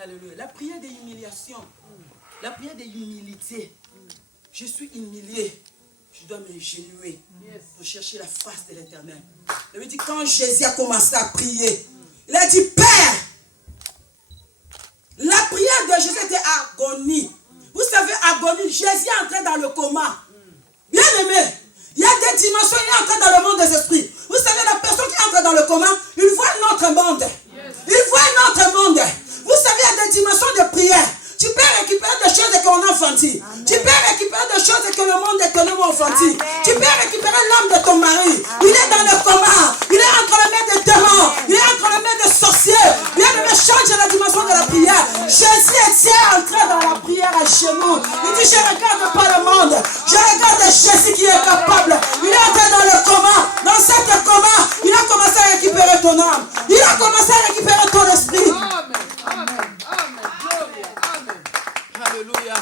Alléluia. La prière de l'humiliation. La prière de l'humilité. Je suis humilié. Je dois me génuer pour chercher la face de l'Éternel. Il me dit, quand Jésus a commencé à prier, il a dit, Père, la prière de Jésus était agonie. Vous savez, agonie, Jésus est entré dans le coma. Bien aimé, il y a des dimensions, il est entré dans le monde des esprits. Vous savez, la personne qui entre dans le coma, il voit un autre monde. Il voit un autre monde. Vous savez, il y a des dimensions de prière. Tu peux récupérer des choses qu'on a enfanties. Tu peux récupérer des choses que le monde économique a enfanties. Tu peux récupérer l'âme de ton mari. Il est dans le coma. Il est entre les mains des démons. Il est entre les mains des sorciers. Bien aimé, change la dimension de la prière. Jésus était entré dans la prière à genoux. Il dit, je ne regarde pas le monde. Je regarde Jésus qui est capable. Il est entré dans le coma. Dans cette coma, il a commencé à récupérer ton âme. Il a commencé à récupérer ton esprit. Alléluia.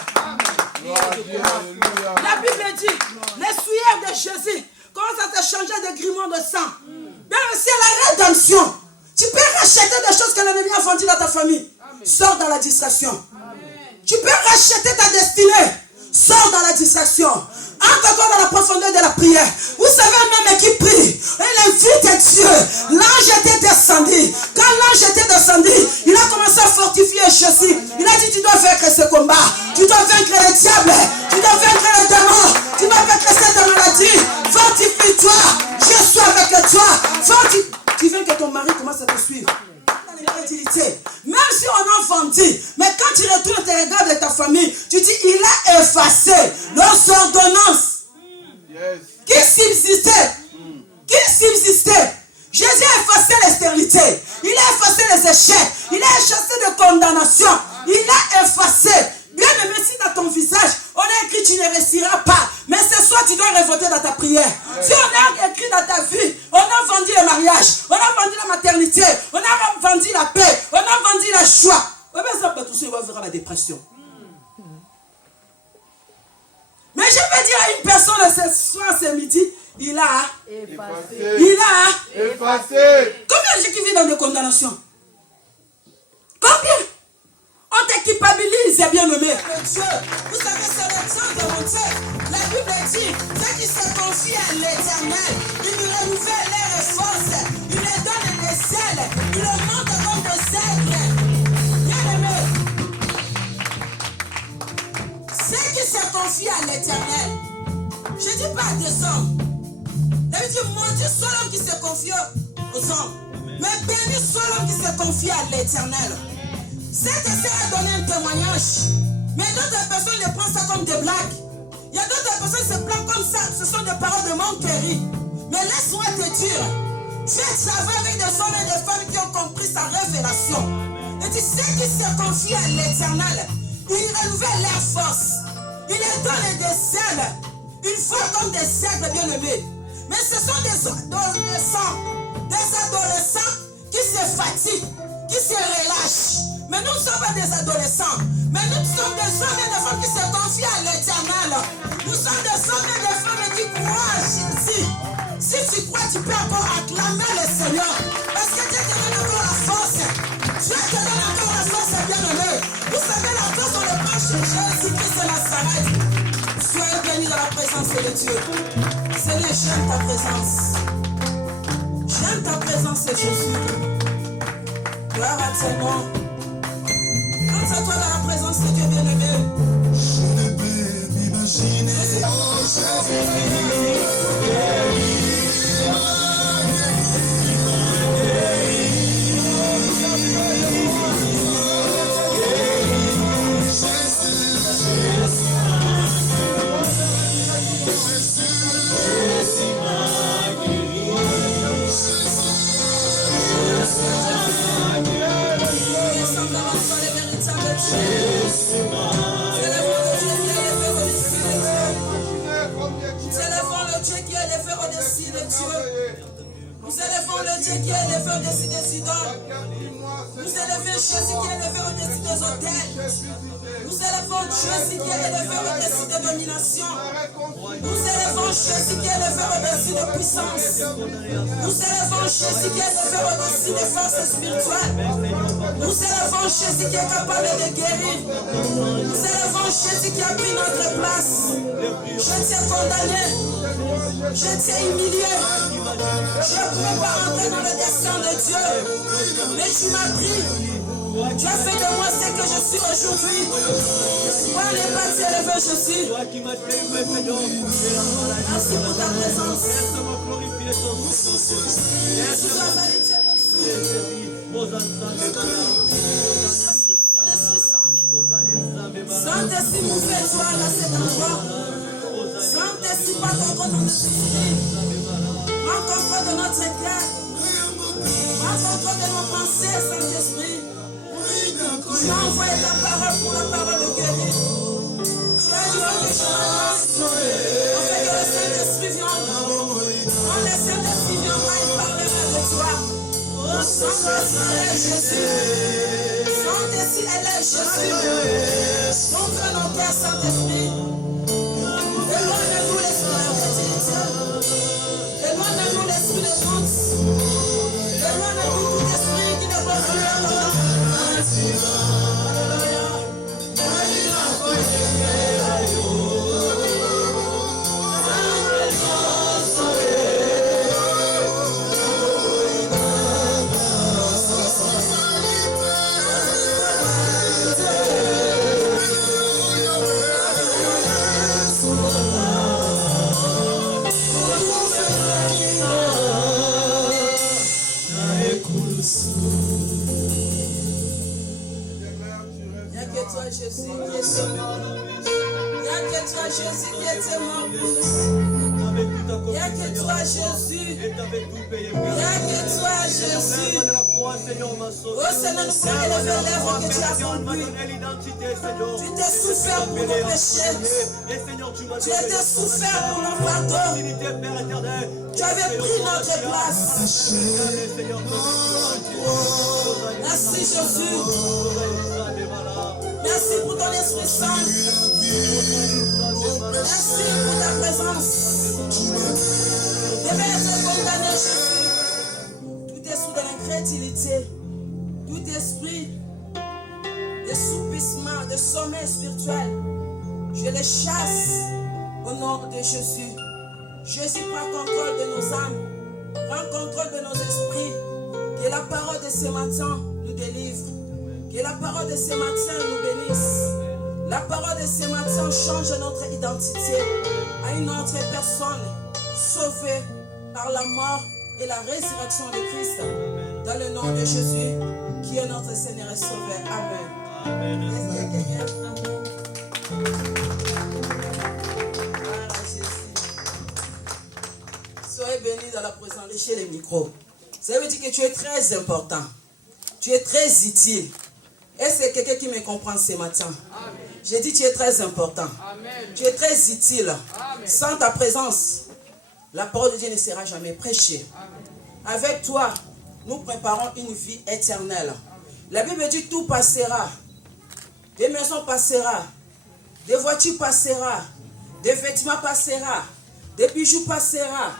La Bible dit, les souillures de Jésus commencent à te changer de grimement de sang. Bien, c'est la rédemption. Tu peux racheter des choses que l'ennemi a vendues dans ta famille. Sors dans la distraction. Tu peux racheter ta destinée. Sors dans la distraction. Entre-toi dans la profondeur de la prière. Vous savez, même qui prie, elle invite Dieu. L'ange était descendu. Quand l'ange était descendu, il a commencé à fortifier Jésus. Il a dit, tu dois vaincre ce combat. Tu dois vaincre le diable. Tu dois vaincre le démon. Tu dois vaincre cette maladie. Fortifie-toi. Je suis avec toi. Tu veux que ton mari commence à te suivre. Même si on a vendu, mais quand tu retournes, tu regardes ta famille, tu dis, il a effacé nos ordonnances qui subsistaient. Jésus a effacé les stérilités, il a effacé les échecs, il a effacé les condamnations, il a effacé. Bien aimé, si dans ton visage, on a écrit tu ne réussiras pas, mais ce soir tu dois révolter dans ta prière. Si on a écrit dans ta vie, on a vendu le mariage, on a vendu la maternité, on a vendu la paix, on a vendu la joie. Tout ça, il va vers la dépression. Mais je vais dire à une personne ce soir, ce midi, il a effacé. Combien de gens qui vivent dans des condamnations? Combien? On t'équipabilise, bien aimé. Dieu, vous savez, c'est le temps de monter. La Bible dit, ceux qui se confient à l'Éternel, il nous renouvelle les forces, il leur donne des ailes, il leur monte comme des aigles. Bien aimé. Ceux qui se confient à l'Éternel, je ne dis pas à des hommes. David dit, maudit soit l'homme qui se confie aux hommes, mais béni soit l'homme qui se confie à l'Éternel. Cette essai a donné un témoignage, mais d'autres personnes les prennent ça comme des blagues. Il y a d'autres personnes qui se plaignent comme ça, ce sont des paroles de Montpellier. Mais laisse-moi te dire, tu es travaillé avec des hommes et des femmes qui ont compris sa révélation. Et tu sais qu'ils se confient à l'Éternel, il renouvelle leur force, il leur donne des ailes, une fois comme des aigles bien-aimés. Mais ce sont des adolescents qui se fatiguent, qui se relâchent. Mais nous ne sommes pas des adolescents. Mais nous sommes des hommes et des femmes qui se confient à l'Éternel. Nous sommes des hommes et des femmes qui croient à Jésus. Si tu crois, tu peux encore acclamer le Seigneur. Parce que Dieu te donne encore la force. Dieu te donne encore la force, bien-aimé. Vous savez, la force, on le prend chez Jésus-Christ de Nazareth. Soyez bénis dans la présence de Dieu. Seigneur, j'aime ta présence. J'aime ta présence, Jésus. Gloire à ton nom. Grâce à toi dans la présence de Dieu bien-aimé. Je ne peux m'imaginer. Nous élevons le Dieu qui est élevé au-dessus des idoles. Nous élevons Jésus qui est élevé au-dessus des hôtels. Nous élevons Jésus qui est élevé au-dessus des dominations. Nous élevons Jésus qui est élevé au-dessus des puissances. Nous élevons Jésus qui est élevé au-dessus des forces spirituelles. Nous élevons Jésus qui est capable de guérir. Nous élevons Jésus qui a pris notre place. Je t'ai condamné. Je t'ai humilié. Je ne peux pas entrer dans le destin de Dieu. Mais tu m'as pris. Tu as fait de moi ce que je suis aujourd'hui. Par les pas élevé, je suis. Merci pour ta présence. Merci pour ta Saint-Esprit, nous fais joie dans cet endroit. Saint-Esprit, pas ton compte dans notre esprit. Prends contrôle de notre cœur. Prends contrôle de nos pensées, Saint-Esprit. Tu as envoyé ta parole pour la parole de guérir. Tu as dit que je m'avance. On fait que le Saint-Esprit vienne. Quand le Saint-Esprit viendra, il parlera de toi. Saint-Esprit, elle est Jésus. Saint-Esprit, elle est Jésus. Ouvre nos cœurs, Saint-Esprit. Éloigne-nous l'esprit de fertilité. Éloigne-nous l'esprit de honte. Éloigne-nous tout esprit qui ne peut plus entendre. Jésus qui est sauveur. Il n'y a que toi, Jésus, qui était mort pour nous. Il n'y a que toi, Jésus. Il n'y a que toi, Jésus. Oh Seigneur, nous pouvons élever l'œuvre que tu as accomplie. Tu t'es souffert pour nos péchés. Tu étais souffert pour nos pardons. Tu avais pris notre place. Merci Jésus. Merci pour ton Esprit Saint. Merci pour ta présence. Devais être condamné, Jésus. Tout esprit de l'incrédulité, tout esprit de soupissement, de sommeil spirituel, je les chasse au nom de Jésus. Jésus prend contrôle de nos âmes, prend contrôle de nos esprits. Que la parole de ce matin nous délivre. Que la parole de ce matin nous bénisse. La parole de ce matin change notre identité à une autre personne sauvée par la mort et la résurrection de Christ. Dans le nom de Jésus, qui est notre Seigneur et Sauveur. Amen. Amen. Est-ce qu'il y a quelqu'un? Amen. Voilà Jésus. Soyez bénis dans la présence. Léchez les micros. Ça veut dire que tu es très important. Tu es très utile. Est-ce que quelqu'un qui me comprend ce matin? Amen. J'ai dit tu es très important. Amen. Tu es très utile. Amen. Sans ta présence, la parole de Dieu ne sera jamais prêchée. Amen. Avec toi, nous préparons une vie éternelle. Amen. La Bible dit tout passera. Des maisons passeront. Des voitures passeront. Des vêtements passeront. Des bijoux passeront.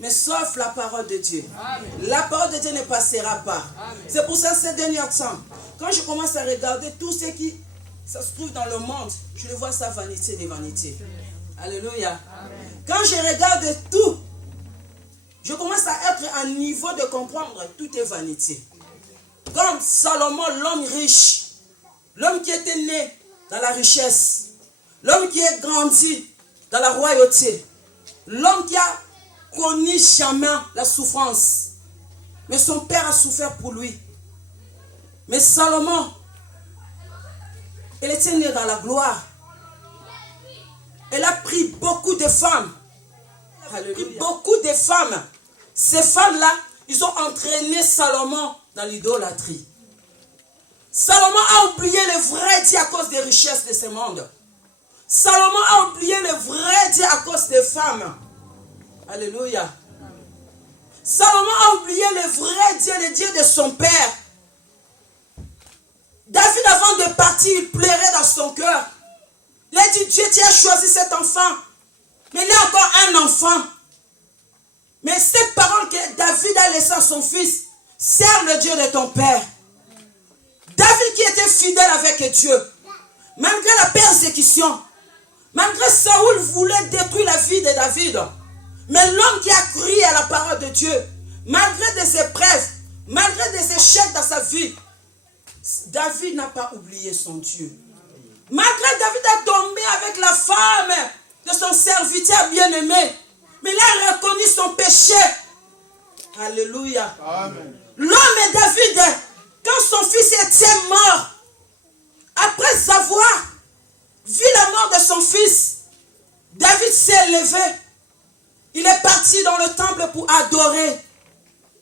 Mais sauf la parole de Dieu. Amen. La parole de Dieu ne passera pas. C'est pour ça ces derniers temps, quand je commence à regarder tout ce qui se trouve dans le monde, je le vois ça vanité des vanités. Alléluia. Amen. Quand je regarde tout, je commence à être à un niveau de comprendre tout est vanité. Comme Salomon, l'homme riche, l'homme qui était né dans la richesse, l'homme qui est grandi dans la royauté, l'homme qui a connu jamais la souffrance. Mais son père a souffert pour lui. Mais Salomon, il était né dans la gloire. Elle a pris beaucoup de femmes. Beaucoup de femmes. Ces femmes-là, ils ont entraîné Salomon dans l'idolâtrie. Salomon a oublié le vrai Dieu à cause des richesses de ce monde. Salomon a oublié le vrai Dieu à cause des femmes. Alléluia. Salomon a oublié le vrai Dieu, le Dieu de son père. David, avant de partir, il pleurait dans son cœur. Il a dit, Dieu, tu as choisi cet enfant. Mais il a encore un enfant. Mais cette parole que David a laissée à son fils, sers le Dieu de ton père. David qui était fidèle avec Dieu, malgré la persécution, malgré Saoul voulait détruire la vie de David, mais l'homme qui a cru à la parole de Dieu, malgré des épreuves, malgré des échecs dans sa vie, David n'a pas oublié son Dieu. Malgré David a tombé avec la femme de son serviteur bien-aimé, mais il a reconnu son péché. Alléluia. Amen. L'homme David, quand son fils était mort, après avoir vu la mort de son fils, David s'est levé. Il est parti dans le temple pour adorer.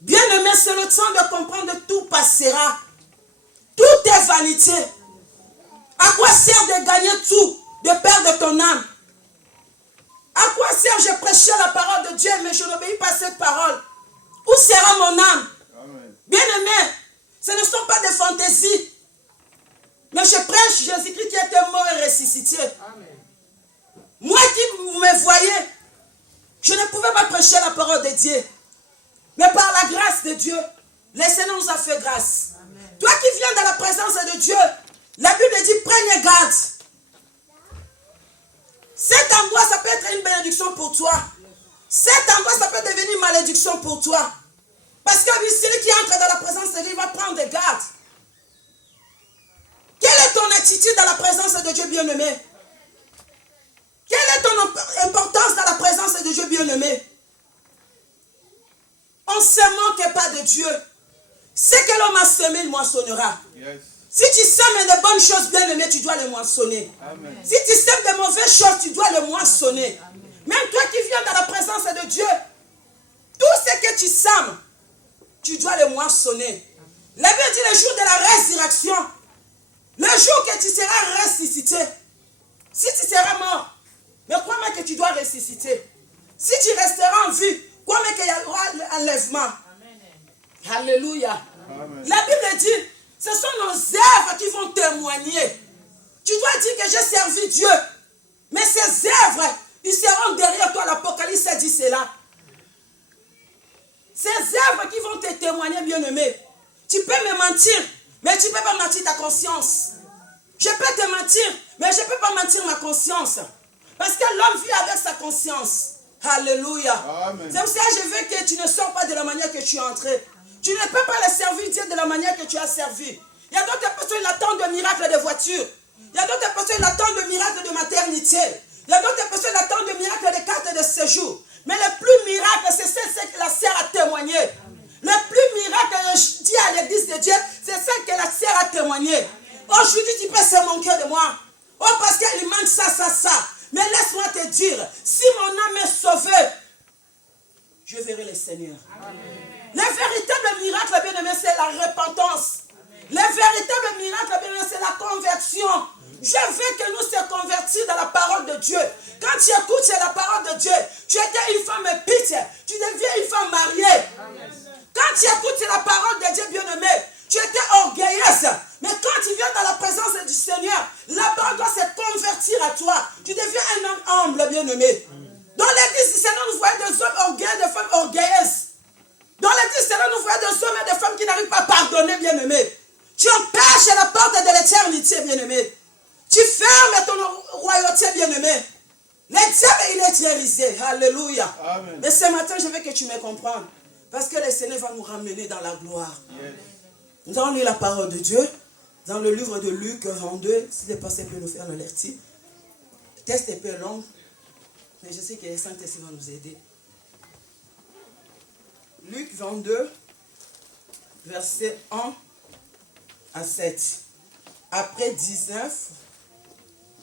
Bien-aimé, c'est le temps de comprendre que tout passera. Tout est vanité. À quoi sert de gagner tout, de perdre ton âme? À quoi sert je prêchais la parole de Dieu, mais je n'obéis pas à cette parole? Où sera mon âme? Bien-aimé, ce ne sont pas des fantaisies. Mais je prêche Jésus-Christ qui était mort et ressuscité. Amen. Moi qui vous me voyez, je ne pouvais pas prêcher la parole de Dieu. Mais par la grâce de Dieu, le Seigneur nous a fait grâce. Amen. Toi qui viens dans la présence de Dieu, la Bible dit, prenez garde. Cet endroit, ça peut être une bénédiction pour toi. Cet endroit, ça peut devenir une malédiction pour toi. Parce que celui qui entre dans la présence de Dieu, il va prendre des gardes. Quelle est ton attitude dans la présence de Dieu bien-aimé? Quelle est ton importance dans la présence de Dieu bien-aimé? On ne se manque pas de Dieu. Ce que l'homme a semé, il moissonnera. Yes. Si tu sèmes de bonnes choses bien-aimées, tu dois les moissonner. Amen. Si tu sèmes de mauvaises choses, tu dois les moissonner. Amen. Même toi qui viens dans la présence de Dieu, tout ce que tu sèmes, tu dois les moissonner. La Bible dit le jour de la résurrection, le jour que tu seras ressuscité, si tu seras mort, mais crois-moi que tu dois ressusciter. Si tu resteras en vie, crois-moi qu'il y aura l'enlèvement. Alléluia. Amen. La Bible dit, ce sont nos œuvres qui vont témoigner. Tu dois dire que j'ai servi Dieu. Mais ces œuvres, ils seront derrière toi. L'Apocalypse dit cela. Ces œuvres qui vont te témoigner, bien-aimé. Tu peux me mentir, mais tu ne peux pas mentir ta conscience. Je peux te mentir, mais je ne peux pas mentir ma conscience. Parce que l'homme vit avec sa conscience. Alléluia. C'est pour ça que je veux que tu ne sors pas de la manière que tu es entré. Tu ne peux pas le servir Dieu de la manière que tu as servi. Il y a d'autres personnes qui attendent de miracles de voiture. Il y a d'autres personnes qui attendent de miracles de maternité. Il y a d'autres personnes qui attendent de miracles de cartes de séjour. Mais le plus miracle, c'est celle que la sert à témoigner. Le plus miracle, je dis à l'église de Dieu, c'est celle que la sert à témoigner. Aujourd'hui, tu peux se manquer de moi. Oh, parce qu'il manque ça. Mais laisse-moi te dire, si mon âme est sauvée, je verrai le Seigneur. Amen. Le véritable miracle, bien-aimé, c'est la repentance. Amen. Le véritable miracle, bien-aimé, c'est la conversion. Je veux que nous se convertissions dans la parole de Dieu. Quand tu écoutes la parole de Dieu, tu étais une femme pite, tu deviens une femme mariée. Amen. Quand tu écoutes la parole de Dieu, bien-aimé, tu étais orgueilleuse. Mais quand tu viens dans la présence du Seigneur, la parole doit se convertir à toi. Tu deviens un homme humble, bien-aimé. Dans l'église du Seigneur, nous voyons des hommes orgueilleux, des femmes orgueilleuses. Dans l'église du Seigneur, nous voyons des hommes et des femmes qui n'arrivent pas à pardonner, bien-aimé. Tu empêches la porte de l'éternité, bien-aimé. Tu fermes ton royauté, bien-aimé. Le diable, il est terrorisé. Alléluia. Amen. Mais ce matin, je veux que tu me comprennes. Parce que le Seigneur va nous ramener dans la gloire. Yes. Nous allons lire la parole de Dieu dans le livre de Luc 22. Si les pasteurs peuvent nous faire le lecture. Le texte est un peu long, mais je sais que les Saint-Esprit vont nous aider. Luc 22, versets 1 à 7. Après 19,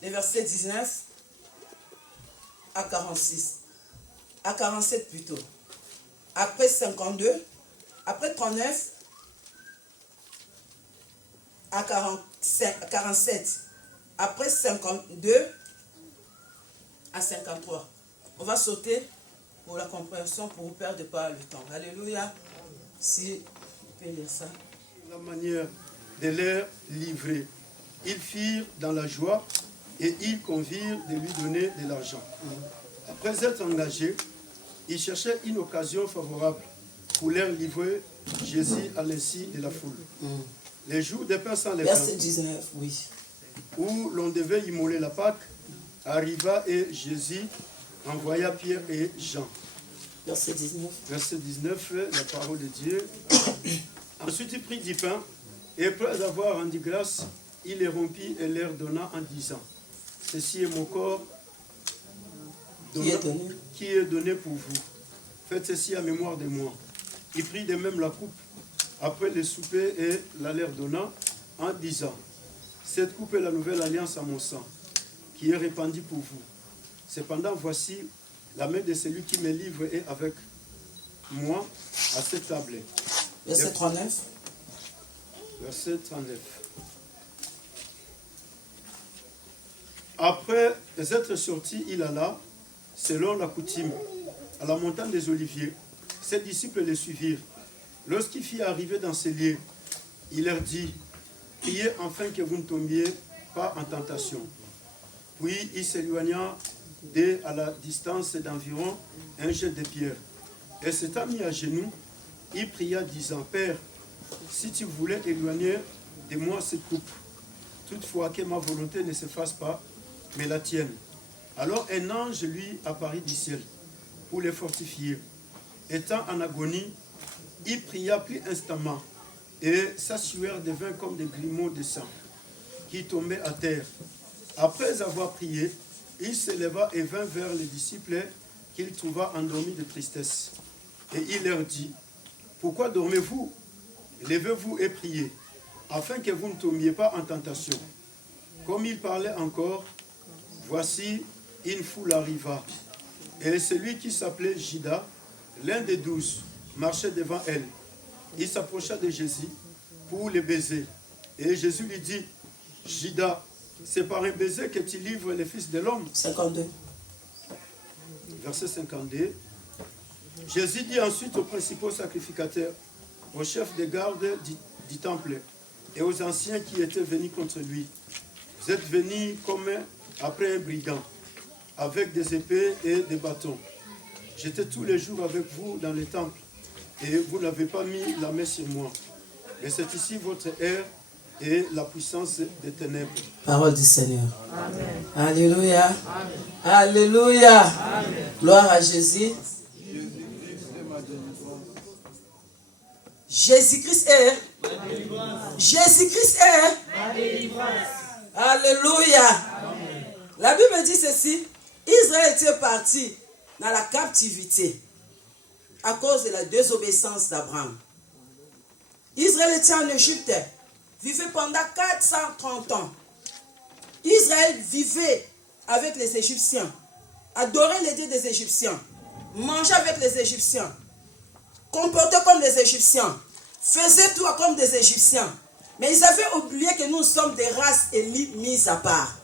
les versets 19 à 46. À 47 plutôt. Après 52, après 39, à 47. Après 52, à 53. On va sauter pour la compréhension, pour ne perdre pas le temps. Alléluia. Si tu peux lire ça. La manière de leur livrer. Ils firent dans la joie et ils convirent de lui donner de l'argent. Après être engagés, ils cherchaient une occasion favorable pour leur livrer Jésus à l'insu de la foule. Les jours des pains sans levain, Verset 19, oui. où l'on devait immoler la Pâque, arriva et Jésus envoya Pierre et Jean. Verset 19. Verset 19, la parole de Dieu. Ensuite il prit du pain, et après avoir rendu grâce, il les rompit et leur donna en disant, ceci est mon corps qui est donné pour vous. Faites ceci à mémoire de moi. Il prit de même la coupe après le souper et la leur donna en disant, cette coupe est la nouvelle alliance à mon sang, qui est répandue pour vous. Cependant, voici, la main de celui qui me livre est avec moi à cette table. Verset 39. Verset 39. Après être sorti, il alla, selon la coutume, à la montagne des Oliviers. Ses disciples le suivirent. Lorsqu'il fit arriver dans ces lieux, il leur dit, priez afin que vous ne tombiez pas en tentation. Puis il s'éloigna à la distance d'environ un jet de pierre. Et s'étant mis à genoux, il pria disant, Père, si tu voulais éloigner de moi cette coupe, toutefois que ma volonté ne se fasse pas, mais la tienne. Alors un ange lui apparut du ciel pour les fortifier. Étant en agonie, il pria plus instamment, et sa sueur devint comme des grumeaux de sang qui tombaient à terre. Après avoir prié, il se leva et vint vers les disciples qu'il trouva endormis de tristesse. Et il leur dit, pourquoi dormez-vous? Levez-vous et priez, afin que vous ne tombiez pas en tentation. Comme il parlait encore, voici, une foule arriva. Et celui qui s'appelait Judas, l'un des 12, marchait devant elle. Il s'approcha de Jésus pour le baiser. Et Jésus lui dit, Judas, c'est par un baiser que tu livres le Fils de l'homme. 52. Verset 52. Jésus dit ensuite aux principaux sacrificateurs, aux chefs de garde du temple et aux anciens qui étaient venus contre lui, vous êtes venus comme après un brigand, avec des épées et des bâtons. J'étais tous les jours avec vous dans le temple, et vous n'avez pas mis la main sur moi. Mais c'est ici votre air et la puissance des ténèbres. Parole du Seigneur. Amen. Alléluia. Amen. Alléluia. Amen. Gloire à Jésus. Jésus-Christ est. Jésus-Christ est. Alléluia. La Bible dit ceci. Israël était parti dans la captivité à cause de la désobéissance d'Abraham. Israël était en Égypte, vivait pendant 430 ans. Israël vivait avec les Égyptiens, adorait les dieux des Égyptiens, mangeait avec les Égyptiens, comportait comme les Égyptiens, faisait tout comme des Égyptiens. Mais ils avaient oublié que nous sommes des races élites mises à part.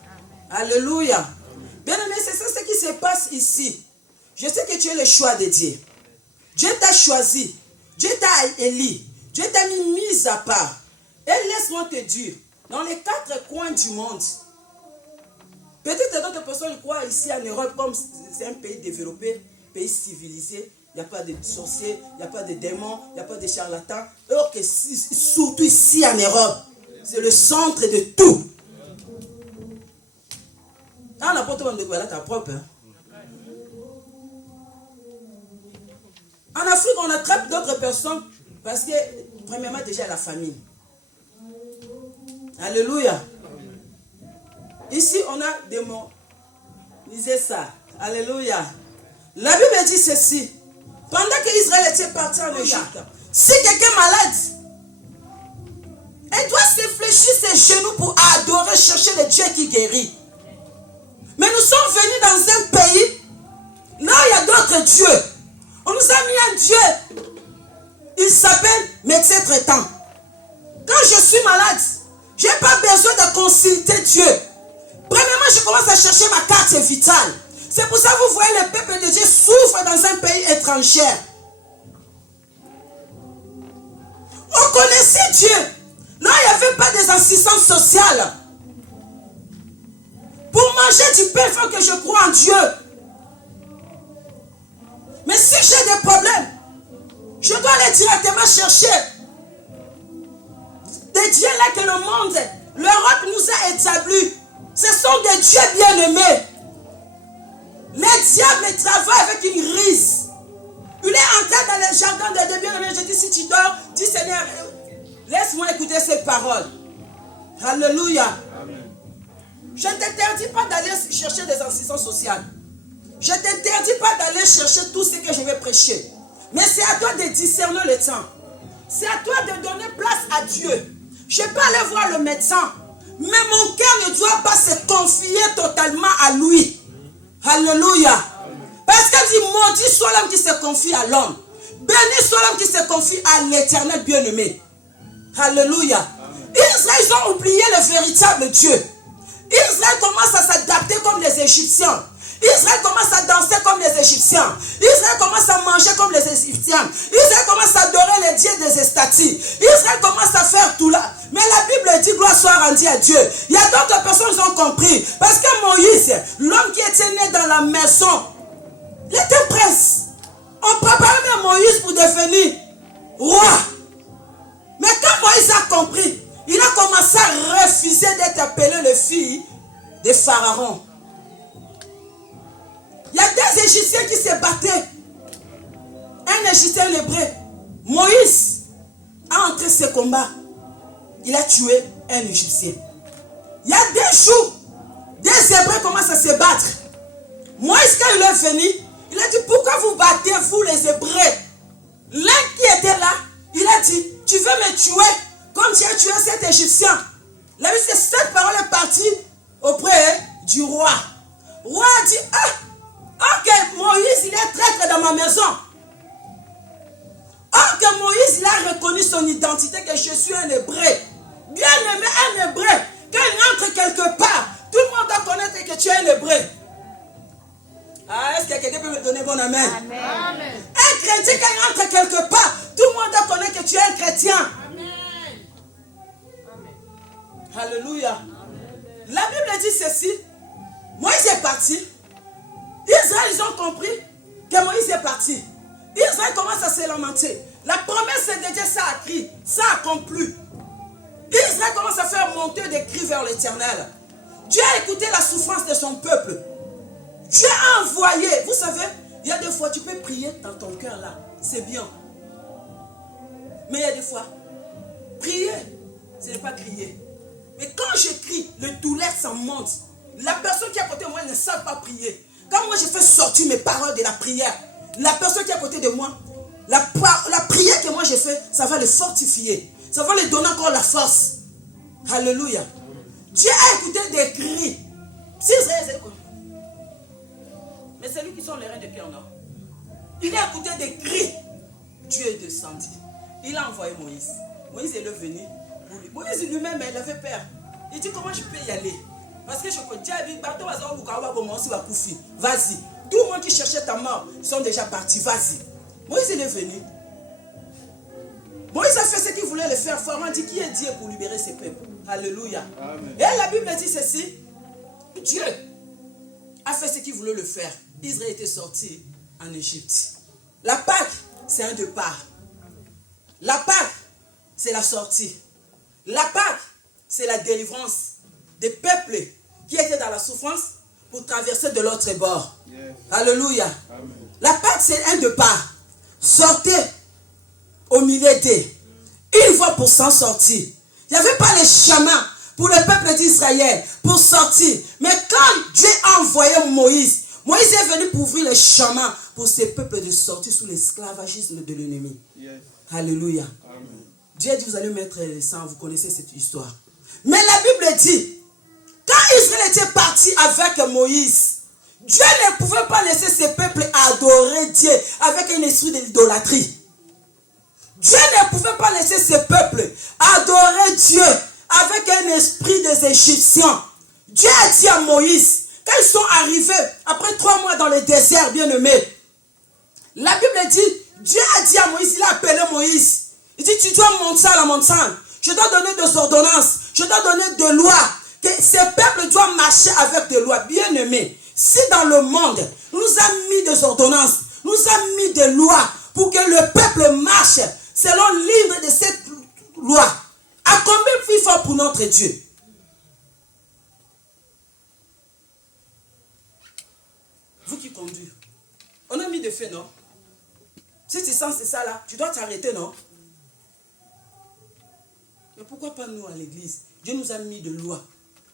Alléluia. Bien aimé, c'est ça ce qui se passe ici. Je sais que tu es le choix de Dieu. Dieu t'a choisi. Dieu t'a élu. Dieu t'a mis à part. Et laisse-moi te dire, dans les 4 coins du monde, peut-être d'autres personnes croient ici en Europe, comme c'est un pays développé, pays civilisé, il n'y a pas de sorciers, il n'y a pas de démons, il n'y a pas de charlatans. Alors que surtout ici en Europe, c'est le centre de tout. Ah, on n'a pas tout le monde de quoi, là, ta propre. Hein? En Afrique, on attrape d'autres personnes parce que, premièrement, déjà la famine. Alléluia. Ici, on a des mots. Lisez ça. Alléluia. La Bible dit ceci. Pendant que Israël était parti en Égypte, si quelqu'un est malade, il doit se fléchir ses genoux pour adorer, chercher le Dieu qui guérit. Mais nous sommes venus dans un pays, là il y a d'autres dieux. On nous a mis un Dieu. Il s'appelle médecin traitant. Quand je suis malade, je n'ai pas besoin de consulter Dieu. Premièrement, je commence à chercher ma carte vitale. C'est pour ça que vous voyez le peuple de Dieu souffre dans un pays étranger. On connaissait Dieu. Là, il n'y avait pas des assistances sociales. Pour manger du pain, il faut que je croie en Dieu. Mais si j'ai des problèmes, je dois aller directement chercher des dieux là que le monde, l'Europe nous a établis. Ce sont des dieux bien-aimés. Les diables travaillent avec une rise. Il est entré dans les jardins de Dieu bien-aimés. Je dis, si tu dors, dis Seigneur, laisse-moi écouter ces paroles. Alléluia. Amen. Je ne t'interdis pas d'aller chercher des assistances sociales. Je ne t'interdis pas d'aller chercher tout ce que je vais prêcher. Mais c'est à toi de discerner le temps. C'est à toi de donner place à Dieu. Je peux aller voir le médecin, mais mon cœur ne doit pas se confier totalement à lui. Alléluia. Parce qu'il dit, maudit soit l'homme qui se confie à l'homme. Béni soit l'homme qui se confie à l'Éternel bien-aimé. Alléluia. Israël, ils ont oublié le véritable Dieu. Israël commence à s'adapter comme les Égyptiens. Israël commence à danser comme les Égyptiens. Israël commence à manger comme les Égyptiens. Israël commence à adorer les dieux des statues. Israël commence à faire tout là. Mais la Bible dit, gloire soit rendue à Dieu. Il y a d'autres personnes qui ont compris. Parce que Moïse, l'homme qui était né dans la maison, il était prince. On préparait même Moïse pour devenir roi. Mais quand Moïse a compris, il a commencé à refuser d'être appelé le fils de Pharaon. Il y a des Égyptiens qui se battaient. Un Égyptien, un Hébreu. Moïse a entré ce combat. Il a tué un Égyptien. Il y a des jours, des Hébreux commencent à se battre. Moïse, quand il est venu, il a dit, pourquoi vous battez, vous les Hébreux? L'un qui était là, il a dit, tu veux me tuer comme tu as tué cet Égyptien. La Bible dit, cette parole est partie auprès du roi. Le roi a dit, ok, Moïse, il est traître dans ma maison. Or que Moïse, il a reconnu son identité, que je suis un Hébreu. Bien aimé, un Hébreu. Quand il entre quelque part, tout le monde doit connaître que tu es un Hébreu. Est-ce que quelqu'un peut me donner bon amen? Amen. Un chrétien, quand il entre quelque part, tout le monde doit connaître que tu es un chrétien. Amen. Alléluia. Amen. La Bible dit ceci. Moïse est parti. Israël, ils ont compris que Moïse est parti. Israël commence à se lamenter. La promesse de Dieu, ça a crié, ça a accompli. Israël commence à faire monter des cris vers l'Éternel. Dieu a écouté la souffrance de son peuple. Dieu a envoyé. Vous savez, il y a des fois, tu peux prier dans ton cœur là. C'est bien. Mais il y a des fois, prier, ce n'est pas crier. Mais quand je crie, le douleur s'en monte. La personne qui est à côté de moi ne sait pas prier. Quand moi je fais sortir mes paroles de la prière, la personne qui est à côté de moi, la prière que moi je fais, ça va le fortifier. Ça va lui donner encore la force. Alléluia. Dieu a écouté des cris. Mais c'est lui qui sont les reins de cœur, non? Il a écouté des cris. Dieu est descendu. Il a envoyé Moïse. Moïse est venu pour lui. Moïse lui-même, il avait peur. Il dit, comment je peux y aller? Parce que je peux dire, vas-y. Tout le monde qui cherchait ta mort, ils sont déjà partis. Vas-y. Moïse est venu. Moïse a fait ce qu'il voulait le faire. Pharaon dit, qui est Dieu pour libérer ses peuples? Alléluia. Amen. Et la Bible dit ceci. Dieu a fait ce qu'il voulait le faire. Israël était sorti en Égypte. La Pâque, c'est un départ. La Pâque, c'est la sortie. La Pâque, c'est la délivrance des peuples qui étaient dans la souffrance pour traverser de l'autre bord. Yes. Alléluia. Amen. La Pâque, c'est un départ. Sortez au milieu d'eux. Une fois pour s'en sortir. Il n'y avait pas les chemins pour le peuple d'Israël pour sortir. Mais quand Dieu a envoyé Moïse, Moïse est venu pour ouvrir le chemin pour ces peuples de sortir sous l'esclavagisme de l'ennemi. Yes. Alléluia. Amen. Dieu a dit, vous allez mettre le sang, vous connaissez cette histoire. Mais la Bible dit, quand Israël était parti avec Moïse, Dieu ne pouvait pas laisser ses peuples adorer Dieu avec un esprit d'idolâtrie. Dieu ne pouvait pas laisser ses peuples adorer Dieu avec un esprit des Égyptiens. Dieu a dit à Moïse, Quand ils sont arrivés, après 3 mois dans le désert, bien-aimés, la Bible dit, Dieu a dit à Moïse, il a appelé Moïse. Il dit, tu dois monter à la montagne. Je dois donner des ordonnances. Je dois donner des lois. Que ces peuples doivent marcher avec des lois. Bien-aimés, si dans le monde, nous avons mis des ordonnances, nous avons mis des lois pour que le peuple marche selon l'ordre de cette loi, à combien il faut pour notre Dieu? Vous qui conduisez, on a mis des faits, non? Si tu sens c'est ça là, tu dois t'arrêter, non? Mais pourquoi pas nous à l'église? Dieu nous a mis de lois.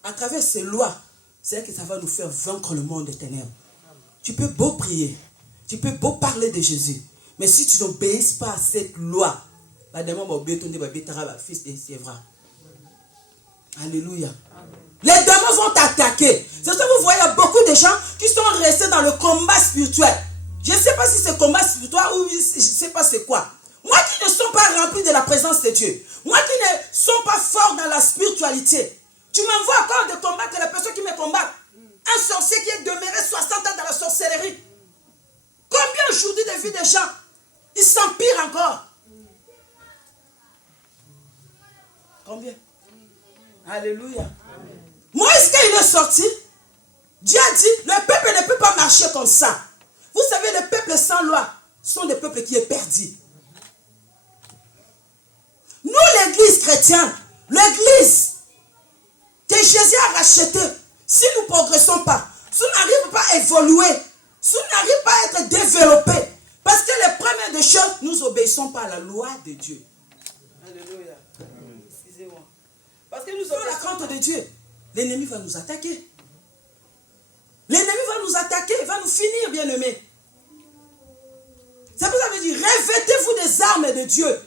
À travers ces lois, c'est que ça va nous faire vaincre le monde des ténèbres. Tu peux beau prier, tu peux beau parler de Jésus, mais si tu n'obéis pas à cette loi, alléluia. Les démons vont t'attaquer. C'est ça que vous voyez, il y a beaucoup de gens qui sont restés dans le combat spirituel. Je ne sais pas si c'est combat spirituel ou je ne sais pas c'est quoi. Moi qui ne sont pas remplis de la présence de Dieu, moi qui ne sont pas forts dans la spiritualité, tu m'envoies encore de combattre les personnes qui me combattent. Un sorcier qui est demeuré 60 ans dans la sorcellerie. Combien aujourd'hui de vies des gens, ils s'empirent encore. Combien? Alléluia. Moïse, quand il est sorti, Dieu a dit, le peuple ne peut pas marcher comme ça. Vous savez, les peuples sans loi sont des peuples qui sont perdus. Nous, l'église chrétienne, l'église que Jésus a rachetée, si nous ne progressons pas, si nous n'arrivons pas à évoluer, si nous n'arrivons pas à être développés, parce que les premières des choses, nous n'obéissons pas à la loi de Dieu. Alléluia. Excusez-moi. Parce que nous avons la crainte de Dieu. L'ennemi va nous attaquer. L'ennemi va nous attaquer, il va nous finir, bien-aimés. C'est pour ça que je dis, revêtez-vous des armes de Dieu.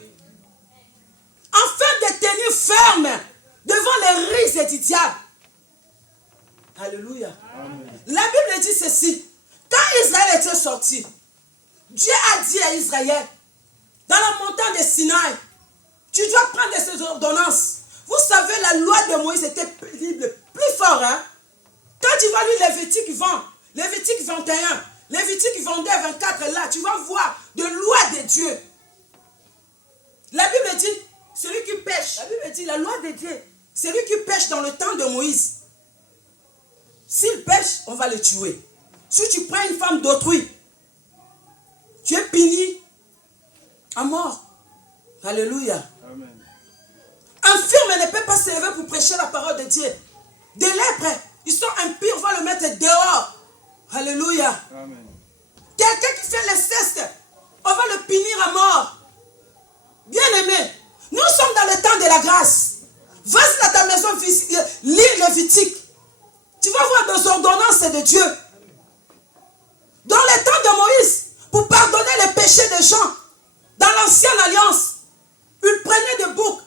Afin de tenir ferme devant les rises du diable. Alléluia. Amen. La Bible dit ceci. Quand Israël était sorti, Dieu a dit à Israël, dans la montagne de Sinaï, tu dois prendre ces ordonnances. Vous savez, la loi de Moïse était plus fort. Hein? Quand tu vas lire Lévitique 20, Lévitique 21, Lévitique 22, 24, là, tu vas voir de loi de Dieu. La Bible dit, celui qui pêche, la Bible dit, la loi de Dieu, celui qui pêche dans le temps de Moïse, s'il pêche, on va le tuer. Si tu prends une femme d'autrui, tu es puni à mort. Alléluia. Amen. Un firme ne peut pas se lever pour prêcher la parole de Dieu. Des lèpres, ils sont impurs, on va le mettre dehors. Alléluia. Amen. Quelqu'un qui fait l'inceste, on va le punir à mort. Bien-aimé, nous sommes dans le temps de la grâce. Vas-y dans ta maison, lis Lévitique. Tu vas voir des ordonnances de Dieu. Dans le temps de Moïse, pour pardonner les péchés des gens, dans l'ancienne alliance, il prenait des boucs.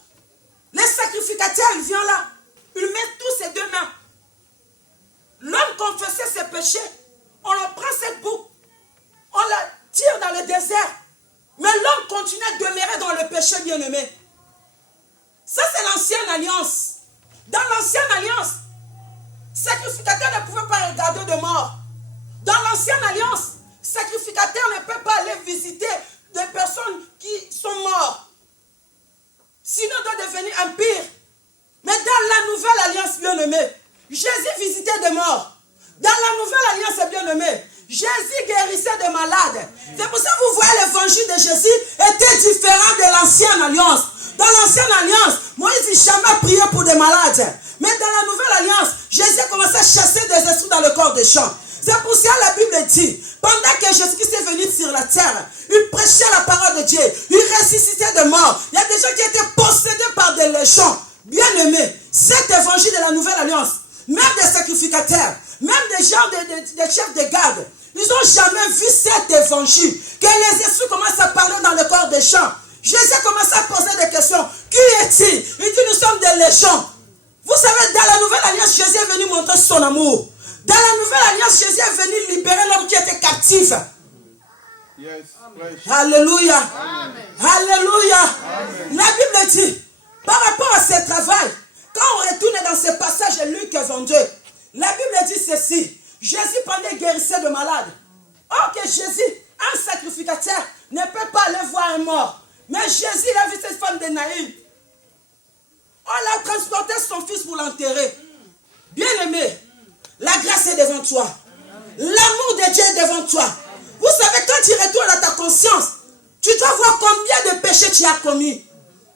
Les sacrificateurs, ils viennent là. Ils mettent tous ses 2 mains. L'homme confessait ses péchés. On le prend cette boucle. On la tire dans le désert. Mais l'homme continue à demeurer dans le péché, bien-aimé. Ça, c'est l'ancienne alliance. Dans l'ancienne alliance, sacrificateur ne pouvait pas regarder de mort. Dans l'ancienne alliance, sacrificateur ne peut pas aller visiter des personnes qui sont mortes. Sinon, il doit devenir impire. Mais dans la nouvelle alliance, bien-aimé, Jésus visitait des morts. Dans la nouvelle alliance, bien-aimé, Jésus guérissait des malades. C'est pour ça que vous voyez l'évangile de Jésus était différent de l'ancienne alliance. Dans l'ancienne alliance, Moïse n'a jamais prié pour des malades. Mais dans la nouvelle alliance, Jésus a commencé à chasser des esprits dans le corps des gens. C'est pour ça que la Bible dit, pendant que Jésus-Christ est venu sur la terre, il prêchait la parole de Dieu, il ressuscitait de morts. Il y a des gens qui étaient possédés par des légions. Bien-aimés, cet évangile de la nouvelle alliance, même des sacrificateurs, même des gens, des chefs de garde, ils n'ont jamais vu cet évangile. Que les esprits commencent à parler dans le corps des gens. Jésus a commencé à poser des questions. Qui est-il? Il dit, nous sommes des légions. Vous savez, dans la nouvelle alliance, Jésus est venu montrer son amour. Dans la nouvelle alliance, Jésus est venu libérer l'homme qui était captif. Yes. Alléluia. Amen. Alléluia. Amen. La Bible dit, par rapport à ce travail, quand on retourne dans ce passage de Luc 22, la Bible dit ceci. Jésus pendant guérissait de malades. Or que Jésus, un sacrificateur, ne peut pas aller voir un mort. Mais Jésus, il a vu cette femme de Naïm. On l'a transporté son fils pour l'enterrer. Bien-aimé, la grâce est devant toi. L'amour de Dieu est devant toi. Vous savez, quand tu retournes à ta conscience, tu dois voir combien de péchés tu as commis.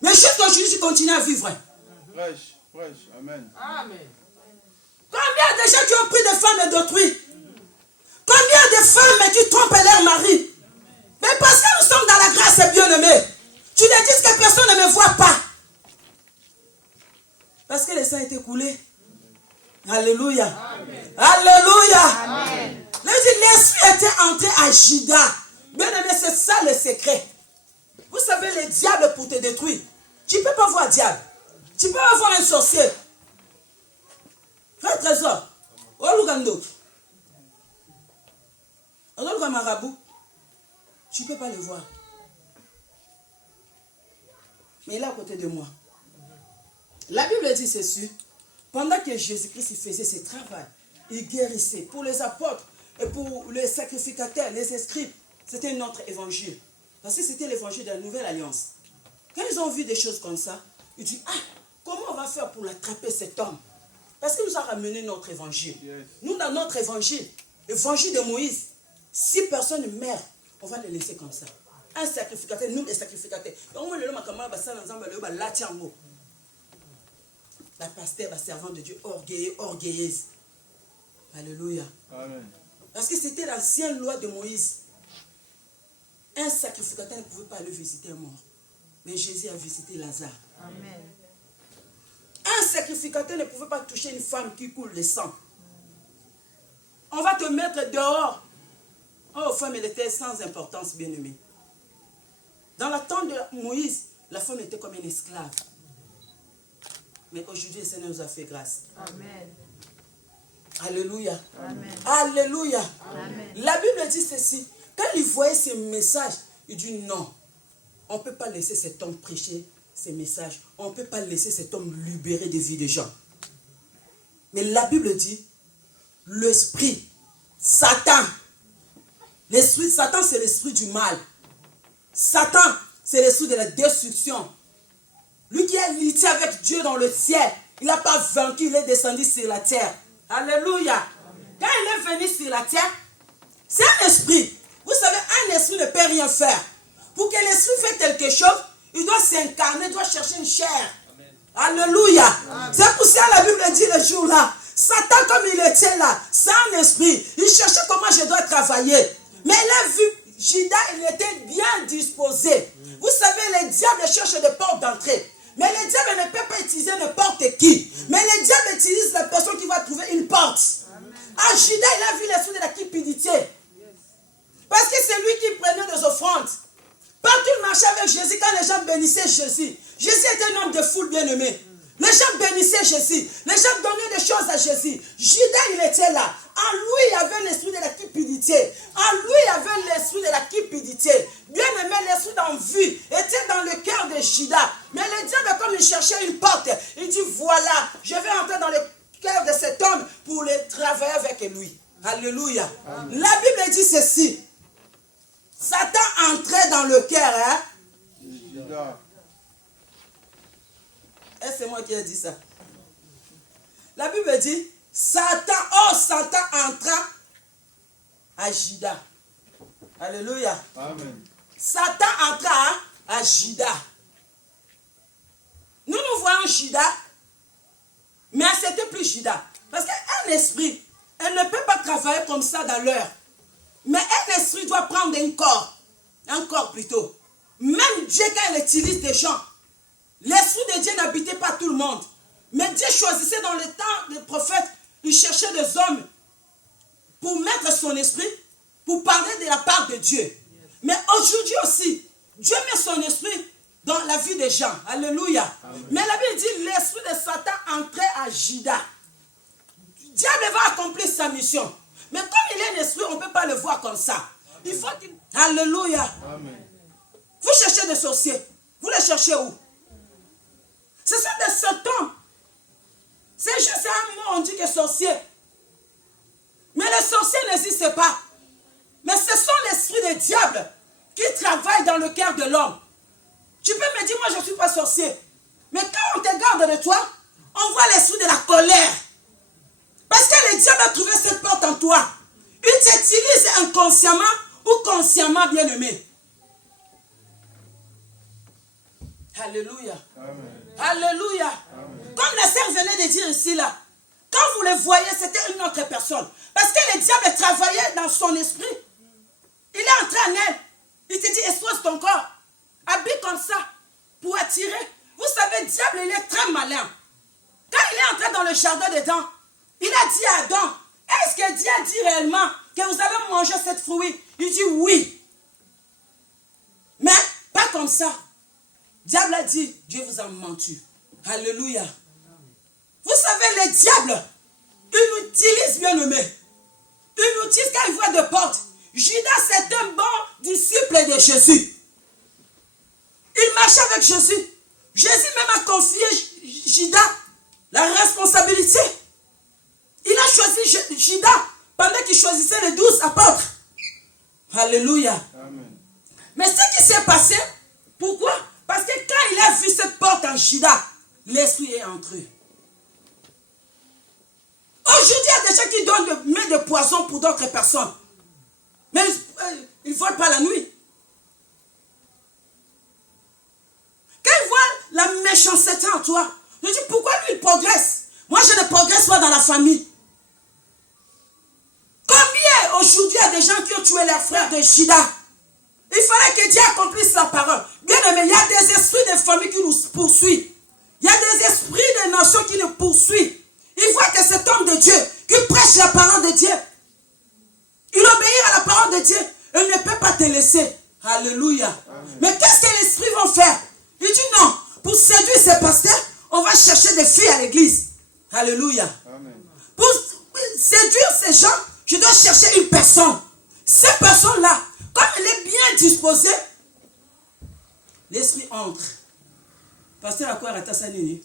Mais jusqu'aujourd'hui, tu continues à vivre. Prêche. Amen. Combien de gens qui ont pris des femmes d'autrui? Combien de femmes qui trompent leur mari? Mais parce que nous sommes dans la grâce, bien-aimé, tu ne dis que personne ne me voit pas. Parce que le sang a été coulé. Alléluia. Amen. Alléluia. Amen. L'esprit était entré à Judas. Bien-aimé, c'est ça le secret. Vous savez, le diable pour te détruire. Tu ne peux pas voir un diable. Tu peux pas voir un sorcier. Frère Trésor. Olugando. Olugando marabout. Tu ne peux pas le voir. Mais il est à côté de moi. La Bible dit ceci. Pendant que Jésus-Christ faisait ce travail, il guérissait. Pour les apôtres et pour les sacrificateurs, les scribes, c'était notre évangile. Parce que c'était l'évangile de la nouvelle alliance. Quand ils ont vu des choses comme ça, ils disent, comment on va faire pour l'attraper cet homme? Parce qu'il nous a ramené notre évangile. Yes. Nous, dans notre évangile, l'évangile de Moïse, si personne meurt, on va le laisser comme ça. Un sacrificateur, nous les sacrificateurs. La pasteur, la servante de Dieu, orgueilleux, orgueilleuse. Alléluia. Amen. Parce que c'était l'ancienne loi de Moïse. Un sacrificateur ne pouvait pas aller visiter un mort. Mais Jésus a visité Lazare. Amen. Un sacrificateur ne pouvait pas toucher une femme qui coule le sang. On va te mettre dehors. Oh, femme, elle était sans importance, bien-aimée. Dans la temps de Moïse, la femme était comme une esclave. Mais aujourd'hui, le Seigneur nous a fait grâce. Amen. Alléluia. Amen. Alléluia. Amen. La Bible dit ceci. Quand il voyait ces messages, il dit non. On ne peut pas laisser cet homme prêcher ces messages. On ne peut pas laisser cet homme libérer des vies de gens. Mais la Bible dit, l'esprit, Satan. L'esprit de Satan, c'est l'esprit du mal. Satan, c'est l'esprit de la destruction. Lui qui est lutté avec Dieu dans le ciel, il n'a pas vaincu, il est descendu sur la terre. Alléluia. Amen. Quand il est venu sur la terre, c'est un esprit. Vous savez, un esprit ne peut rien faire. Pour que l'esprit fasse quelque chose, il doit s'incarner, il doit chercher une chair. Amen. Alléluia. Amen. C'est pour ça que la Bible dit le jour-là, Satan comme il était là, c'est un esprit. Il cherchait comment je dois travailler. Mais il a vu, Judas, il était bien disposé. Vous savez, le diable cherche des portes d'entrée. Mais le diable ne peut pas utiliser n'importe qui. Mais le diable utilise la personne qui va trouver une porte. À Judas, il a vu l'esprit de la cupidité. Parce que c'est lui qui prenait des offrandes. Partout il marchait avec Jésus, quand les gens bénissaient Jésus. Jésus était un homme de foule bien-aimé. Les gens bénissaient Jésus. Les gens donnaient des choses à Jésus. Judas, il était là. En lui, il y avait l'esprit de la cupidité. En lui, il y avait l'esprit de la cupidité. Bien-aimé, l'esprit d'envie était dans le cœur de Judas. Mais le diable, comme il cherchait une porte, il dit, voilà, je vais entrer dans le cœur de cet homme pour le travailler avec lui. Alléluia. Amen. La Bible dit ceci. Satan entrait dans le cœur. Et c'est moi qui ai dit ça. La Bible dit, Satan entra à Judas. Alléluia. Amen. Satan entra à Judas. Nous voyons Judas, mais c'était plus Judas. Parce qu'un esprit, elle ne peut pas travailler comme ça dans l'heure. Mais un esprit doit prendre un corps plutôt. Même Dieu, quand il utilise des gens, l'esprit de Dieu n'habitait pas tout le monde. Mais Dieu choisissait dans le temps des prophètes, il cherchait des hommes pour mettre son esprit, pour parler de la part de Dieu. Mais aujourd'hui aussi, Dieu met son esprit dans la vie des gens. Alléluia. Amen. Mais la Bible dit, l'esprit de Satan entrait à Judas. Diable va accomplir sa mission. Mais comme il est un esprit, on ne peut pas le voir comme ça. Il faut qu'il... Alléluia. Amen. Vous cherchez des sorciers. Vous les cherchez où? Ce sont des Satans. C'est juste un mot, on dit que sorcier. Mais les dans le cœur de l'homme. Tu peux me dire, moi je ne suis pas sorcier. Mais quand on te garde de toi, on voit l'esprit de la colère. Parce que le diable a trouvé cette porte en toi. Il t'utilise inconsciemment ou consciemment, bien-aimé. Alléluia. Amen. Alléluia. Amen. Comme la sœur venait de dire ici, là, quand vous le voyez, c'était une autre personne. Parce que le diable travaillait dans son esprit. Il est entré en elle. Il te dit, expose ton corps. Habille comme ça pour attirer. Vous savez, le diable, il est très malin. Quand il est entré dans le jardin d'Éden, il a dit à Adam, est-ce que Dieu a dit réellement que vous allez manger cette fruit? Il dit oui. Mais pas comme ça. Le diable a dit, Dieu vous a menti. Alléluia. Vous savez, le diable, il utilise, bien-aimé. Il utilise quand il voit de portes. Judas, c'est un bon disciple de Jésus. Il marchait avec Jésus. Jésus même a confié Judas la responsabilité. Il a choisi Judas pendant qu'il choisissait les 12 apôtres. Alléluia. Amen. Mais ce qui s'est passé, pourquoi? Parce que quand il a vu cette porte en Judas, l'esprit est entré. Aujourd'hui, il y a des gens qui donnent des poisons pour d'autres personnes. Mais ils ne volent pas la nuit. Quand ils voient la méchanceté en toi, je dis pourquoi lui il progresse? Moi je ne progresse pas dans la famille. Combien aujourd'hui il y a des gens qui ont tué leurs frères de Judas? Il fallait que Dieu accomplisse sa parole. Bien aimé, il y a des esprits de famille qui nous poursuivent. Il y a des esprits de nations qui nous poursuivent. Il voit que cet homme de Dieu qui prêche la parole de Dieu, il obéit à la parole de Dieu. Il ne peut pas te laisser. Alléluia. Amen. Mais qu'est-ce que l'esprit va faire? Il dit non. Pour séduire ces pasteurs, on va chercher des filles à l'église. Alléluia. Amen. Pour séduire ces gens, je dois chercher une personne. Cette personne-là, comme elle est bien disposée, l'esprit entre. Pasteur à quoi arrêter ça, Nini?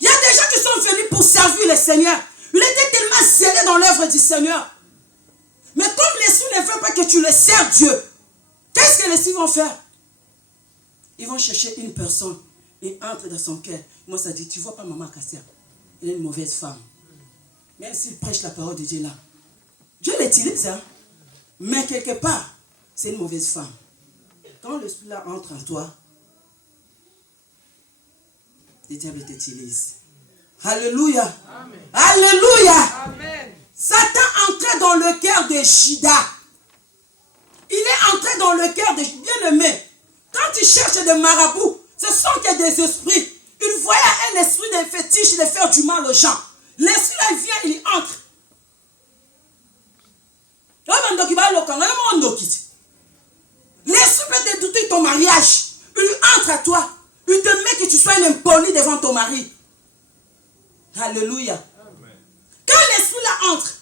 Il y a des gens qui sont venus pour servir le Seigneur. Il était tellement zélé dans l'œuvre du Seigneur. Mais comme l'esprit ne veut pas que tu le sers Dieu, qu'est-ce que les esprits vont faire? Ils vont chercher une personne et entrent dans son cœur. Moi, ça dit, tu vois pas maman Kassia, elle est une mauvaise femme. Même s'il prêche la parole de Dieu là, Dieu l'utilise, hein? Mais quelque part, c'est une mauvaise femme. Quand l'esprit là entre en toi, le diable t'utilise. Alléluia. Amen. Alléluia. Amen. Satan entrait dans le cœur de Judas. Il est entré dans le cœur de bien-aimé. Quand tu cherches des marabouts, ce sont que des esprits. Il voyait un esprit de fétiche de faire du mal aux gens. L'esprit là, il vient, il entre. L'esprit peut te douter ton mariage. Il entre à toi. Il te met que tu sois un impoli devant ton mari. Alléluia. Amen. Quand l'esprit là entre,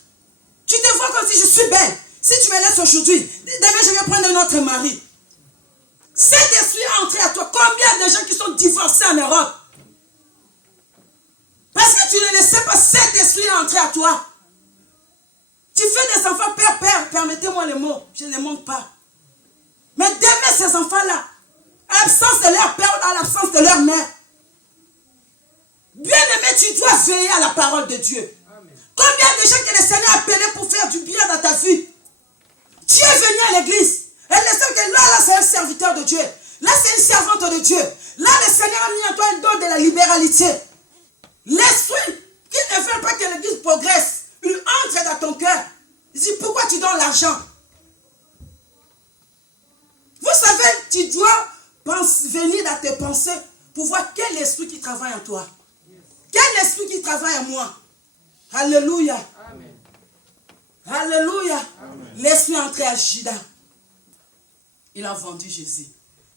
tu te vois comme si je suis belle. Si tu me laisses aujourd'hui, demain je vais prendre un autre mari. Cet esprit est entré à toi. Combien de gens qui sont divorcés en Europe? Parce que tu ne le sais pas, cet esprit est entré à toi. Tu fais des enfants, père, permettez-moi les mots, je ne manque pas. Mais demain ces enfants-là, à l'absence de leur père ou à l'absence de leur mère, bien-aimé, tu dois veiller à la parole de Dieu. Amen. Combien de gens que le Seigneur a appelé pour faire du bien dans ta vie? Tu es venu à l'église. Et le sait que là, c'est un serviteur de Dieu. Là, c'est une servante de Dieu. Là, le Seigneur a mis en toi un don de la libéralité. L'esprit qui ne veut pas que l'église progresse, il entre dans ton cœur. Il dit, pourquoi tu donnes l'argent? Vous savez, tu dois venir dans tes pensées pour voir quel esprit qui travaille en toi. Quel esprit qui travaille en moi. Alléluia. Amen. Alléluia. L'esprit est entré à Judas. Il a vendu Jésus.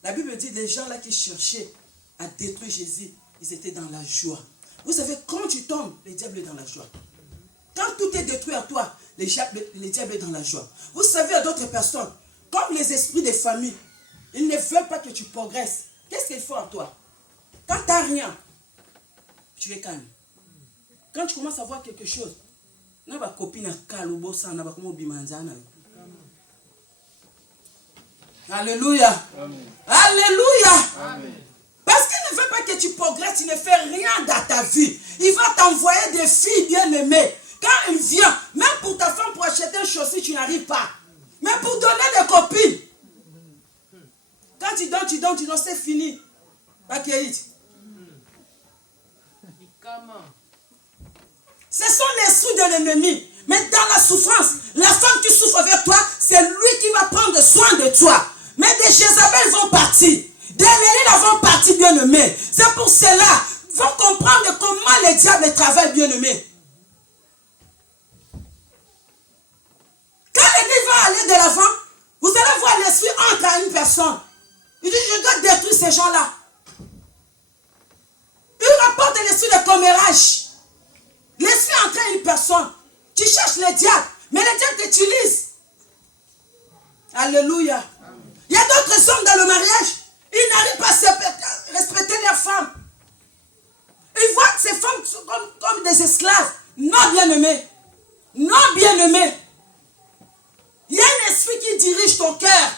La Bible dit, les gens là qui cherchaient à détruire Jésus, ils étaient dans la joie. Vous savez, quand tu tombes, le diable est dans la joie. Quand tout est détruit à toi, le diable est dans la joie. Vous savez, à d'autres personnes, comme les esprits des familles, ils ne veulent pas que tu progresses. Qu'est-ce qu'ils font à toi? Quand tu n'as rien, tu es calme. Quand tu commences à voir quelque chose, Alléluia. Amen. Alléluia. Amen. Parce qu'il ne veut pas que tu progresses, tu ne fais rien dans ta vie. Il va t'envoyer des filles bien-aimées. Quand il vient, même pour ta femme, pour acheter un chaussure, tu n'arrives pas. Mais pour donner des copines. Quand tu donnes, c'est fini. Ok. Ce sont les sous de l'ennemi. Mais dans la souffrance, la femme qui souffre avec toi, c'est lui qui va prendre soin de toi. Mais des Jézabel vont partir. Des Lélilas vont partir, bien-aimés. C'est pour cela, il faut comprendre comment le diable travaille, bien-aimés. Quand l'ennemi va aller de l'avant, vous allez voir l'esprit entre à une personne. Il dit, je dois détruire ces gens-là. Il rapporte l'esprit de commérage. L'esprit entre à une personne. Tu cherches le diable, mais le diable t'utilise. Alléluia. Amen. Il y a d'autres hommes dans le mariage, ils n'arrivent pas à respecter leurs femmes. Ils voient ces femmes comme des esclaves. Non, bien-aimés. Non, bien-aimés. Il y a un esprit qui dirige ton cœur.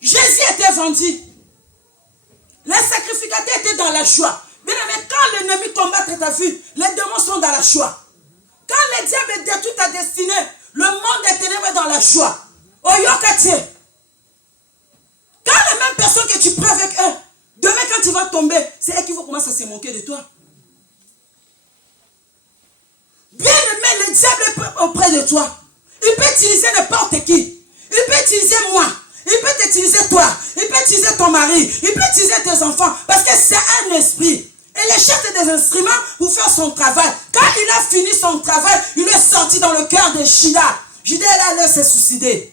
Jésus était vendu. Les sacrificateurs étaient dans la joie. Bien aimé, quand l'ennemi combat ta vie, les démons sont dans la joie. Quand le diable détruit ta destinée, le monde des ténèbres est dans la joie. Oyokati. Quand les mêmes personnes que tu prends avec eux, demain quand tu vas tomber, c'est eux qui vont commencer à se moquer de toi. Bien aimé, le diable est auprès de toi. Il peut utiliser n'importe qui. Il peut utiliser moi. Il peut t'utiliser toi. Il peut utiliser ton mari. Il peut utiliser tes enfants. Parce que c'est un esprit. Et les chefs des instruments pour faire son travail. Quand il a fini son travail, il est sorti dans le cœur de Judas. Judas est allé se suicider.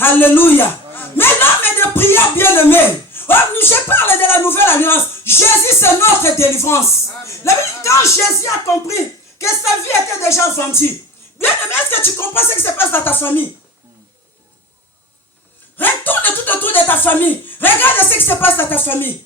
Alléluia. Amen. Mais l'homme de prière bien-aimé. Oh, je parle de la nouvelle alliance. Jésus, c'est notre délivrance. Quand Jésus a compris que sa vie était déjà vendue. Bien-aimé, est-ce que tu comprends ce qui se passe dans ta famille? Retourne tout autour de ta famille. Regarde ce qui se passe dans ta famille.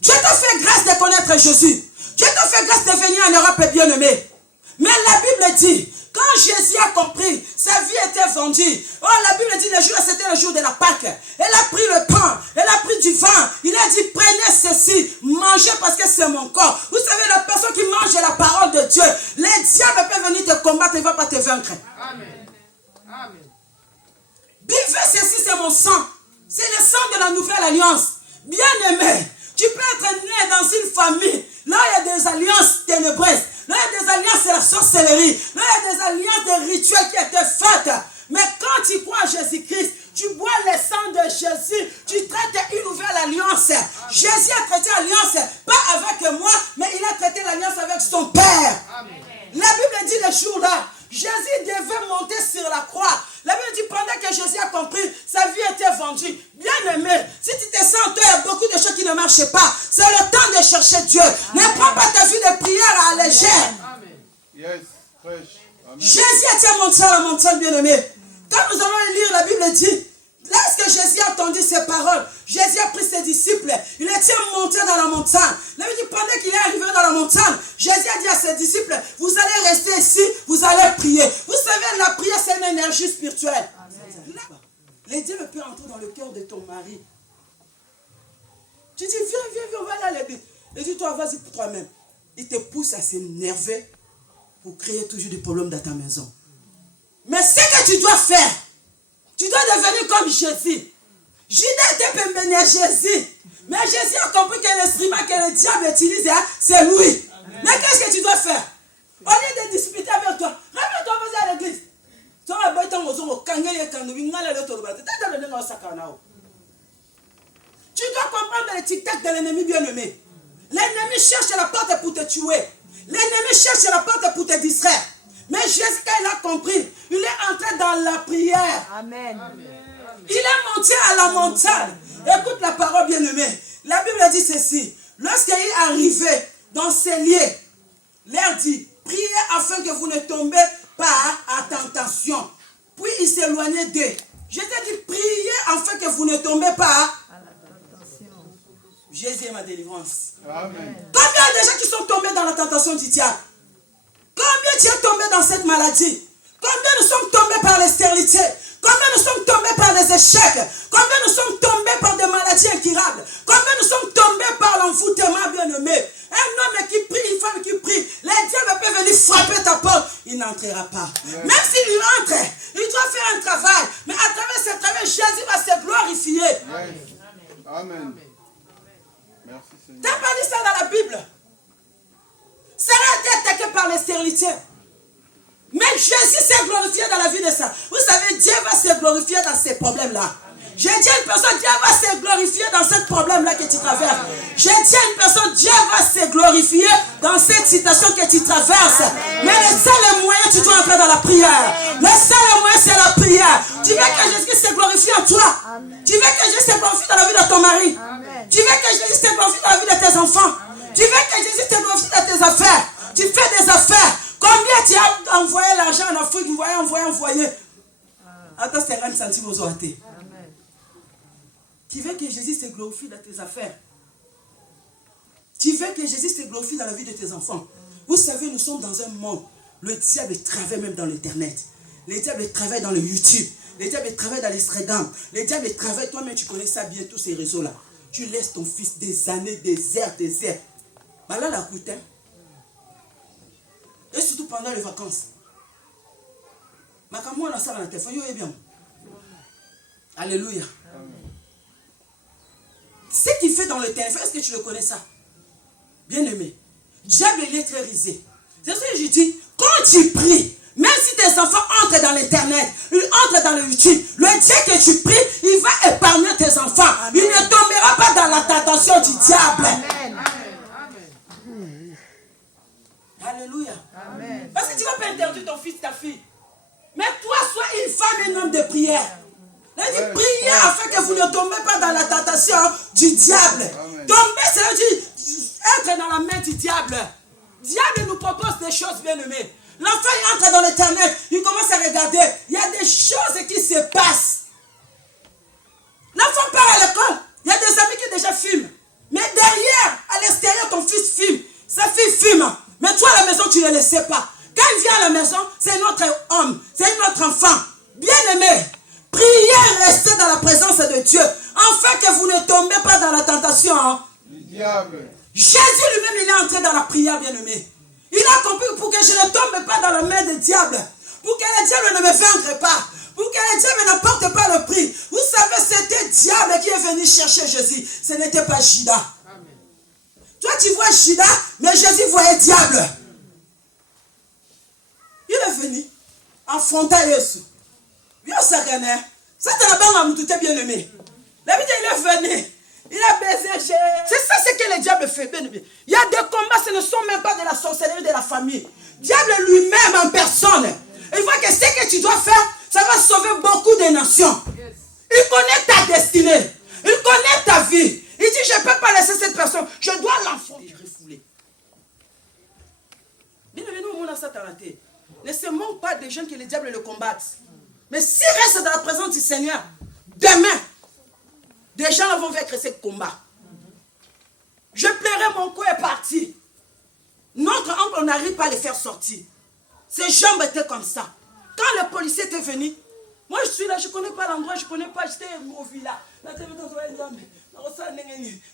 Dieu t'a fait grâce de connaître Jésus. Dieu t'a fait grâce de venir en Europe, bien-aimé. Mais la Bible dit, quand Jésus a compris, sa vie était vendue. Oh, la Bible dit, le jour, c'était le jour de la Pâque. Elle a pris le pain, elle a pris du vin. Il a dit, prenez ceci, mangez parce que c'est mon corps. Vous savez, la personne qui mange la parole de Dieu, les diables peuvent venir te combattre, il ne va pas te vaincre. Amen. Amen. Buvez ceci, c'est mon sang. C'est le sang de la nouvelle alliance. Bien-aimé, tu peux être né dans une famille. Là, il y a des alliances ténébreuses. Là, il y a des alliances de la sorcellerie. Là, il y a des alliances de rituels qui étaient faites. Mais quand tu crois en Jésus-Christ, tu bois le sang de Jésus, tu traites une nouvelle alliance. Amen. Jésus a traité l'alliance, pas avec moi, mais il a traité l'alliance avec son Père. Amen. La Bible dit le jour-là, Jésus devait monter sur la croix. La Bible dit pendant que Jésus a compris, sa vie était vendue. Bien-aimé, si tu te sens, il y a beaucoup de choses qui ne marchent pas. C'est le temps de chercher Dieu. Amen. Ne prends pas ta vie de prière à légère. Amen. Yes, fresh. Amen. Jésus était monté sur la montagne, bien-aimé. Quand nous allons lire, la Bible dit, lorsque Jésus a entendu ces paroles, Jésus a pris ses disciples, il était monté dans la montagne. La Bible dit, pendant qu'il est arrivé dans la montagne, Jésus a dit à ses disciples, vous allez rester ici, vous allez prier. Vous savez, la prière, c'est une énergie spirituelle. Les dieux ne peuvent entrer dans le cœur de ton mari. Tu dis, viens, on va aller à l'église. Il dit, toi, vas-y pour toi-même. Il te pousse à s'énerver pour créer toujours des problèmes dans ta maison. Mais ce que tu dois faire, tu dois devenir comme Jésus. Judas était béni à Jésus. Mais Jésus a compris que l'instrument que le diable utilise, c'est lui. Amen. Mais qu'est-ce que tu dois faire? Au lieu de discuter avec toi, ramène-toi, vas-y à l'église. Tu dois comprendre les tic-tac de l'ennemi bien-aimé. L'ennemi cherche la porte pour te tuer. L'ennemi cherche la porte pour te distraire. Mais Jésus, quand il a compris, il est entré dans la prière. Amen. Il est monté à la montagne. Écoute la parole bien-aimée. La Bible dit ceci. Lorsqu'il est arrivé dans ces lieux, il leur dit, priez afin que vous ne tombez pas à tentation. Puis il s'éloignait d'eux. Je t'ai dit, priez afin que vous ne tombez pas à la tentation. Jésus est ma délivrance. Amen. Combien de gens qui sont tombés dans la tentation du diable? Combien tu es tombé dans cette maladie? Combien nous sommes tombés par la stérilité? Combien nous sommes tombés par les échecs? Combien nous sommes tombés par des maladies incurables? Combien nous sommes tombés par l'envoûtement, bien-aimé? Un homme qui prie, une femme qui prie, les diables peuvent venir frapper ta porte, il n'entrera pas. Même s'il entre, il doit faire un travail. Mais à travers ce travail, Jésus va se glorifier. Amen. Merci Seigneur. Tu n'as pas lu ça dans la Bible? Sarah a été attaquée par les stérilités. Mais Jésus s'est glorifié dans la vie de ça. Vous savez, Dieu va se glorifier dans ces problèmes-là. J'ai dit à une personne, Dieu va se glorifier dans ce problème-là que tu traverses. J'ai dit à une personne, Dieu va se glorifier dans cette situation que tu traverses. Mais le seul moyen, tu dois entrer dans la prière. Le seul moyen, c'est la prière. Tu veux que Jésus se glorifie en toi. Tu veux que Jésus se glorifie dans la vie de ton mari. Tu veux que Jésus se glorifie dans la vie de tes enfants. Tu veux que Jésus se glorifie dans tes affaires. Tu fais des affaires. Combien tu as envoyé l'argent en Afrique, envoyé. Attends, 50 centimes aux OAT. Tu veux que Jésus se glorifie dans tes affaires. Tu veux que Jésus se glorifie dans la vie de tes enfants. Vous savez, nous sommes dans un monde. Le diable travaille même dans l'Internet. Le diable travaille dans le YouTube. Le diable travaille dans l'Instagram. Le diable travaille, toi-même tu connais ça bien, tous ces réseaux-là. Tu laisses ton fils des années, des heures. Bah là, la coûte, hein. Et surtout pendant les vacances. Mais quand moi, on a ça dans la téléphone, est bien. Alléluia. Ce qu'il fait dans le téléphone, est-ce que tu le connais ça? Bien aimé. Diable, il est très risé. C'est ce que je dis. Quand tu pries, même si tes enfants entrent dans l'internet, ils entrent dans le YouTube, le Dieu que tu pries, il va épargner tes enfants. Amen. Il ne tombera pas dans la tentation du diable. Amen. Alléluia. Amen. Parce que tu ne vas pas interdire ton fils, ta fille. Mais toi, sois une femme et un homme de prière. Priez afin que vous ne tombez pas dans la tentation du diable. Amen. Tomber, c'est être dans la main du diable. Le diable nous propose des choses bien aimées. L'enfant il entre dans l'internet, il commence à regarder. Il y a des choses qui se passent. L'enfant part à l'école. Il y a des amis qui déjà filment. Mais derrière, à l'extérieur, ton fils filme. Sa fille filme. Mais toi à la maison, tu ne le sais pas. Quand il vient à la maison, c'est notre homme. C'est notre enfant. Bien aimé. Priez, restez dans la présence de Dieu. Afin que vous ne tombez pas dans la tentation. Du diable. Jésus lui-même, il est entré dans la prière, bien aimé. Il a compris pour que je ne tombe pas dans la main du diable. Pour que le diable ne me vaincre pas. Pour que le diable n'apporte pas le prix. Vous savez, c'était le diable qui est venu chercher Jésus. Ce n'était pas Judas. Amen. Toi, tu vois Judas, mais Jésus voyait le diable. Il est venu affronter Jésus. Ça, c'est la banque tout est bien aimé. La vie, il est venu. Il a baisé. C'est ça ce que le diable fait. Bien aimé. Il y a des combats, ce ne sont même pas de la sorcellerie de la famille. Diable lui-même en personne. Il voit que ce que tu dois faire, ça va sauver beaucoup de nations. Il connaît ta destinée. Il connaît ta vie. Il dit, je ne peux pas laisser cette personne. Je dois l'enfouir. Bien aimé, nous, on a ça talenté. Ne se manque pas des gens que le diable le combattent. Mais s'ils restent dans la présence du Seigneur, demain, des gens vont vaincre ce combat. Je pleurais, mon cou est parti. Notre oncle, on n'arrive pas à les faire sortir. Ses jambes étaient comme ça. Quand le policier était venu, moi je suis là, je ne connais pas l'endroit, je ne connais pas, j'étais au village.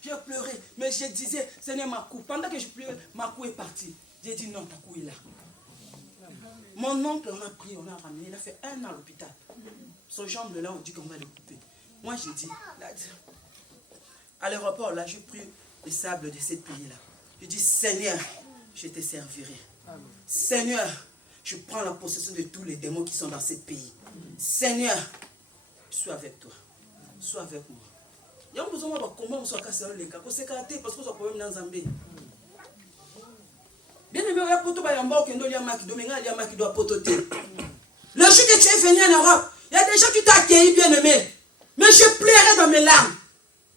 J'ai pleuré, mais je disais, Seigneur, ma cou. Pendant que je pleurais, ma cou est partie. J'ai dit non, ta cou est là. Mon oncle, on a pris, on l'a ramené. Il a fait 1 an à l'hôpital. Son jambe là, on dit qu'on va le couper. Moi, j'ai dit, là, à l'aéroport, là, j'ai pris le sable de ce pays-là. Je dis, Seigneur, je te servirai. Amen. Seigneur, je prends la possession de tous les démons qui sont dans ce pays. Seigneur, sois avec toi. Sois avec moi. Il y a besoin de comment on soit cassé dans les cas. Parce que c'est parce qu'on soit quand même dans Zambie. Bien aimé, le jour que tu es venu en Europe, il y a des gens qui t'ont accueilli, bien aimé. Mais je pleurais dans mes larmes.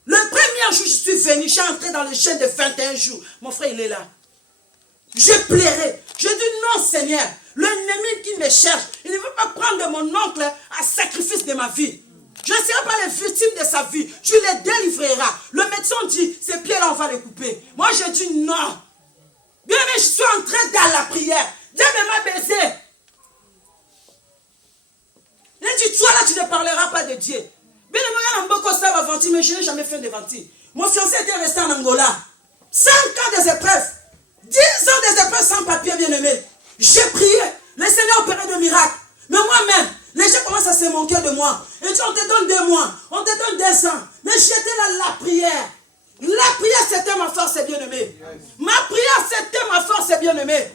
Le premier jour, je suis venu, j'ai entré dans le jeûne de 21 jours. Mon frère, il est là. Je pleurais. Je dis non, Seigneur. L'ennemi qui me cherche, il ne veut pas prendre mon oncle à sacrifice de ma vie. Je ne serai pas les victimes de sa vie. Tu les délivreras. Le médecin dit, ces pieds-là, on va les couper. Moi, je dis non. Bien aimé, je suis entré dans la prière. Dieu m'a baisé. Il a dit, toi là, tu ne parleras pas de Dieu. Bien aimé, mais je n'ai jamais fait de ventil. Mon fiancé était resté en Angola. 5 ans des épreuves. 10 ans des épreuves sans papier, bien aimé. J'ai prié. Le Seigneur opérait de miracles. Mais moi-même, les gens commencent à se moquer de moi. Et dit, on te donne 2 mois, on te donne 2 ans. Mais j'étais là, la prière. La prière, c'était ma force, bien-aimé. Ma prière, c'était ma force, bien-aimé.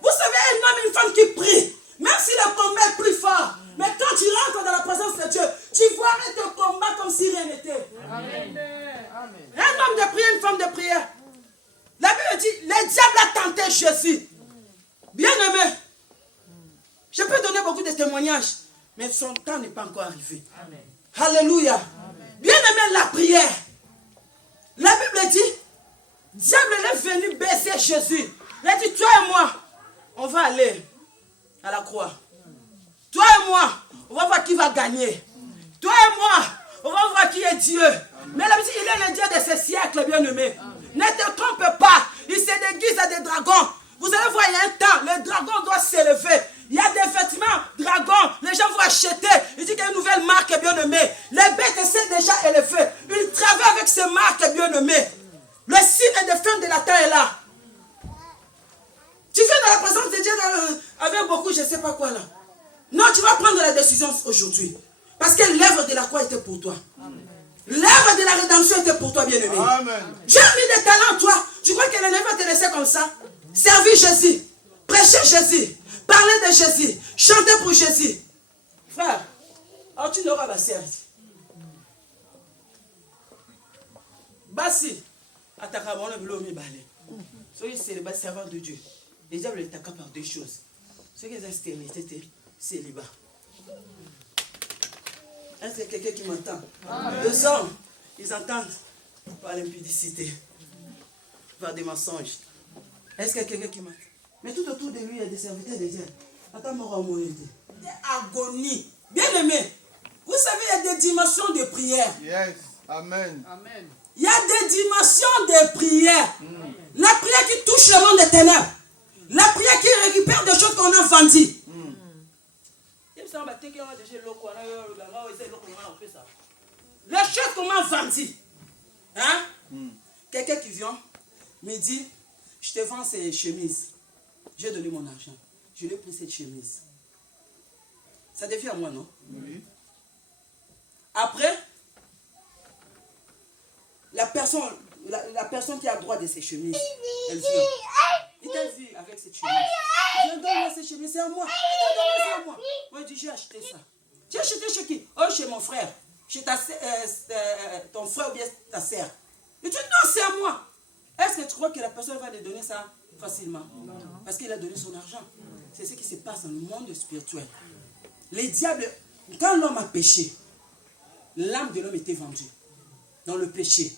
Vous savez, un homme, une femme qui prie, même si le combat est plus fort, mais quand tu rentres dans la présence de Dieu, tu vois ton combat comme si rien n'était. Un homme de prière, une femme de prière. La Bible dit, le diable a tenté Jésus. Bien-aimé, je peux donner beaucoup de témoignages, mais son temps n'est pas encore arrivé. Amen. Alléluia. Bien-aimé, la prière. La Bible dit, diable est venu baiser Jésus. Il a dit, toi et moi, on va aller à la croix. Toi et moi, on va voir qui va gagner. Toi et moi, on va voir qui est Dieu. Mais la Bible dit, il est le Dieu de ce siècle, bien-aimé. Ne te trompe pas, il se déguise à des dragons. Vous allez voir, il y a un temps, le dragon doit s'élever. Il y a des vêtements, dragons, les gens vont acheter. Il dit qu'il y a une nouvelle marque, bien-aimée. Les bêtes s'est déjà élevées. Il travaille avec ces marques, bien-aimées. Le signe de fin de la terre est là. Tu viens dans la présence de Dieu avec beaucoup, je ne sais pas quoi là. Non, tu vas prendre la décision aujourd'hui. Parce que l'œuvre de la croix était pour toi. L'œuvre de la rédemption était pour toi, bien-aimé. Dieu a mis des talents en toi. Tu crois que l'ennemi va te laisser comme ça? Servir Jésus, prêcher Jésus, parler de Jésus, chanter pour Jésus. Frère, alors tu n'auras pas servi. Basi, attaquons le mi balé. Soyez célibat, servant de Dieu. Les diables l'attaquent par 2 choses. Ce qui est stérilité, célibat. Est-ce qu'il y a quelqu'un qui m'entend? Les hommes, ils entendent par l'impudicité, par des mensonges. Est-ce qu'il y a quelqu'un qui m'entend? Mais tout autour de lui, il y a des serviteurs de Dieu. Attends, mon Dieu. Des agonies. Bien aimé. Vous savez, il y a des dimensions de prière. Yes. Amen. Amen. Il y a des dimensions de prière. La prière qui touche le monde des ténèbres. La prière qui récupère des choses qu'on a vendues. Les choses qu'on a vendues. Hein? Quelqu'un qui vient me dit, je te vends ces chemises. J'ai donné mon argent. Je lui ai pris cette chemise. Ça devient à moi, non? Oui. Après, la personne qui a droit de ces chemises, elle vient. Il t'a vu avec cette chemise. Il vient donner cette chemise, c'est à moi. C'est à moi. Moi, je dis, j'ai acheté ça. J'ai acheté chez qui? Oh, chez mon frère. Chez ton frère ou bien ta sœur. Il dit, non, c'est à moi. Est-ce que tu crois que la personne va lui donner ça facilement? Non. Parce qu'il a donné son argent. C'est ce qui se passe dans le monde spirituel. Les diables, quand l'homme a péché, l'âme de l'homme était vendue dans le péché.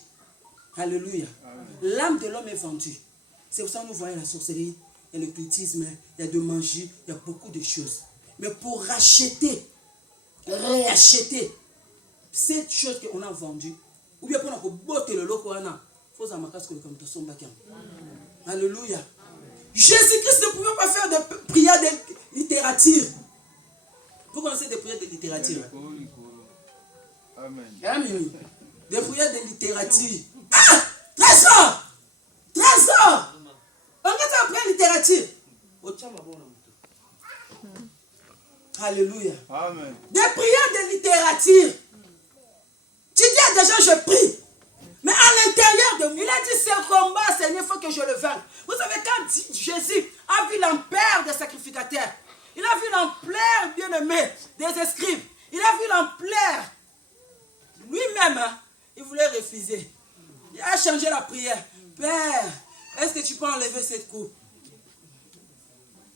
Alléluia. L'âme de l'homme est vendue. C'est pour ça que nous voyons la sorcellerie, et le cultisme, il y a de magie, il y a beaucoup de choses. Mais pour racheter, réacheter cette chose qu'on a vendue, ou bien pour botter le loco, il faut que comme ça. Alléluia. Jésus-Christ ne pouvait pas faire de prières de littérature. Vous connaissez des prières de littérature? Amen. Des prières de littérature. Ah! Trésor! Trésor! On va faire une prière de littérature. Alléluia. Amen. Des prières de littérature. Tu dis à des gens, je prie. Mais à l'intérieur de moi, il a dit, ce combat, Seigneur, il faut que je le vainque. Vous savez, quand Jésus a vu l'ampleur des sacrificateurs, il a vu l'ampleur, bien-aimé, des escribes, il a vu l'ampleur. Lui-même, hein, il voulait refuser. Il a changé la prière. Père, est-ce que tu peux enlever cette coupe?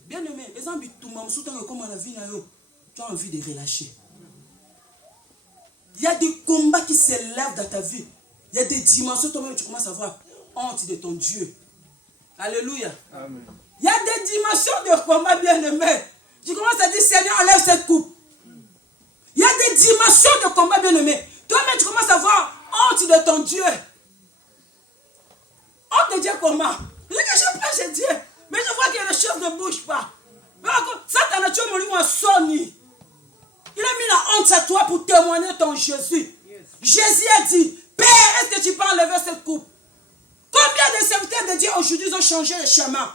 Bien-aimé, les gens, comme on a vu, tu as envie de relâcher. Il y a des combats qui s'élèvent dans ta vie. Il y a des dimensions, toi-même, tu commences à avoir honte de ton Dieu. Alléluia. Amen. Il y a des dimensions de combat, bien-aimé. Tu commences à dire, Seigneur, enlève cette coupe. Il y a des dimensions de combat, bien-aimé. Toi-même, tu commences à avoir honte de ton Dieu. Honte de Dieu comment? Je dis que je prêche Dieu. Mais je vois que les choses ne bougent pas. Mais ça, ta nature, mon livre, Sony. Il a mis la honte à toi pour témoigner ton Jésus. Jésus a dit, Père, est-ce que tu peux enlever cette coupe? Combien de serviteurs de Dieu aujourd'hui ont changé le chemin?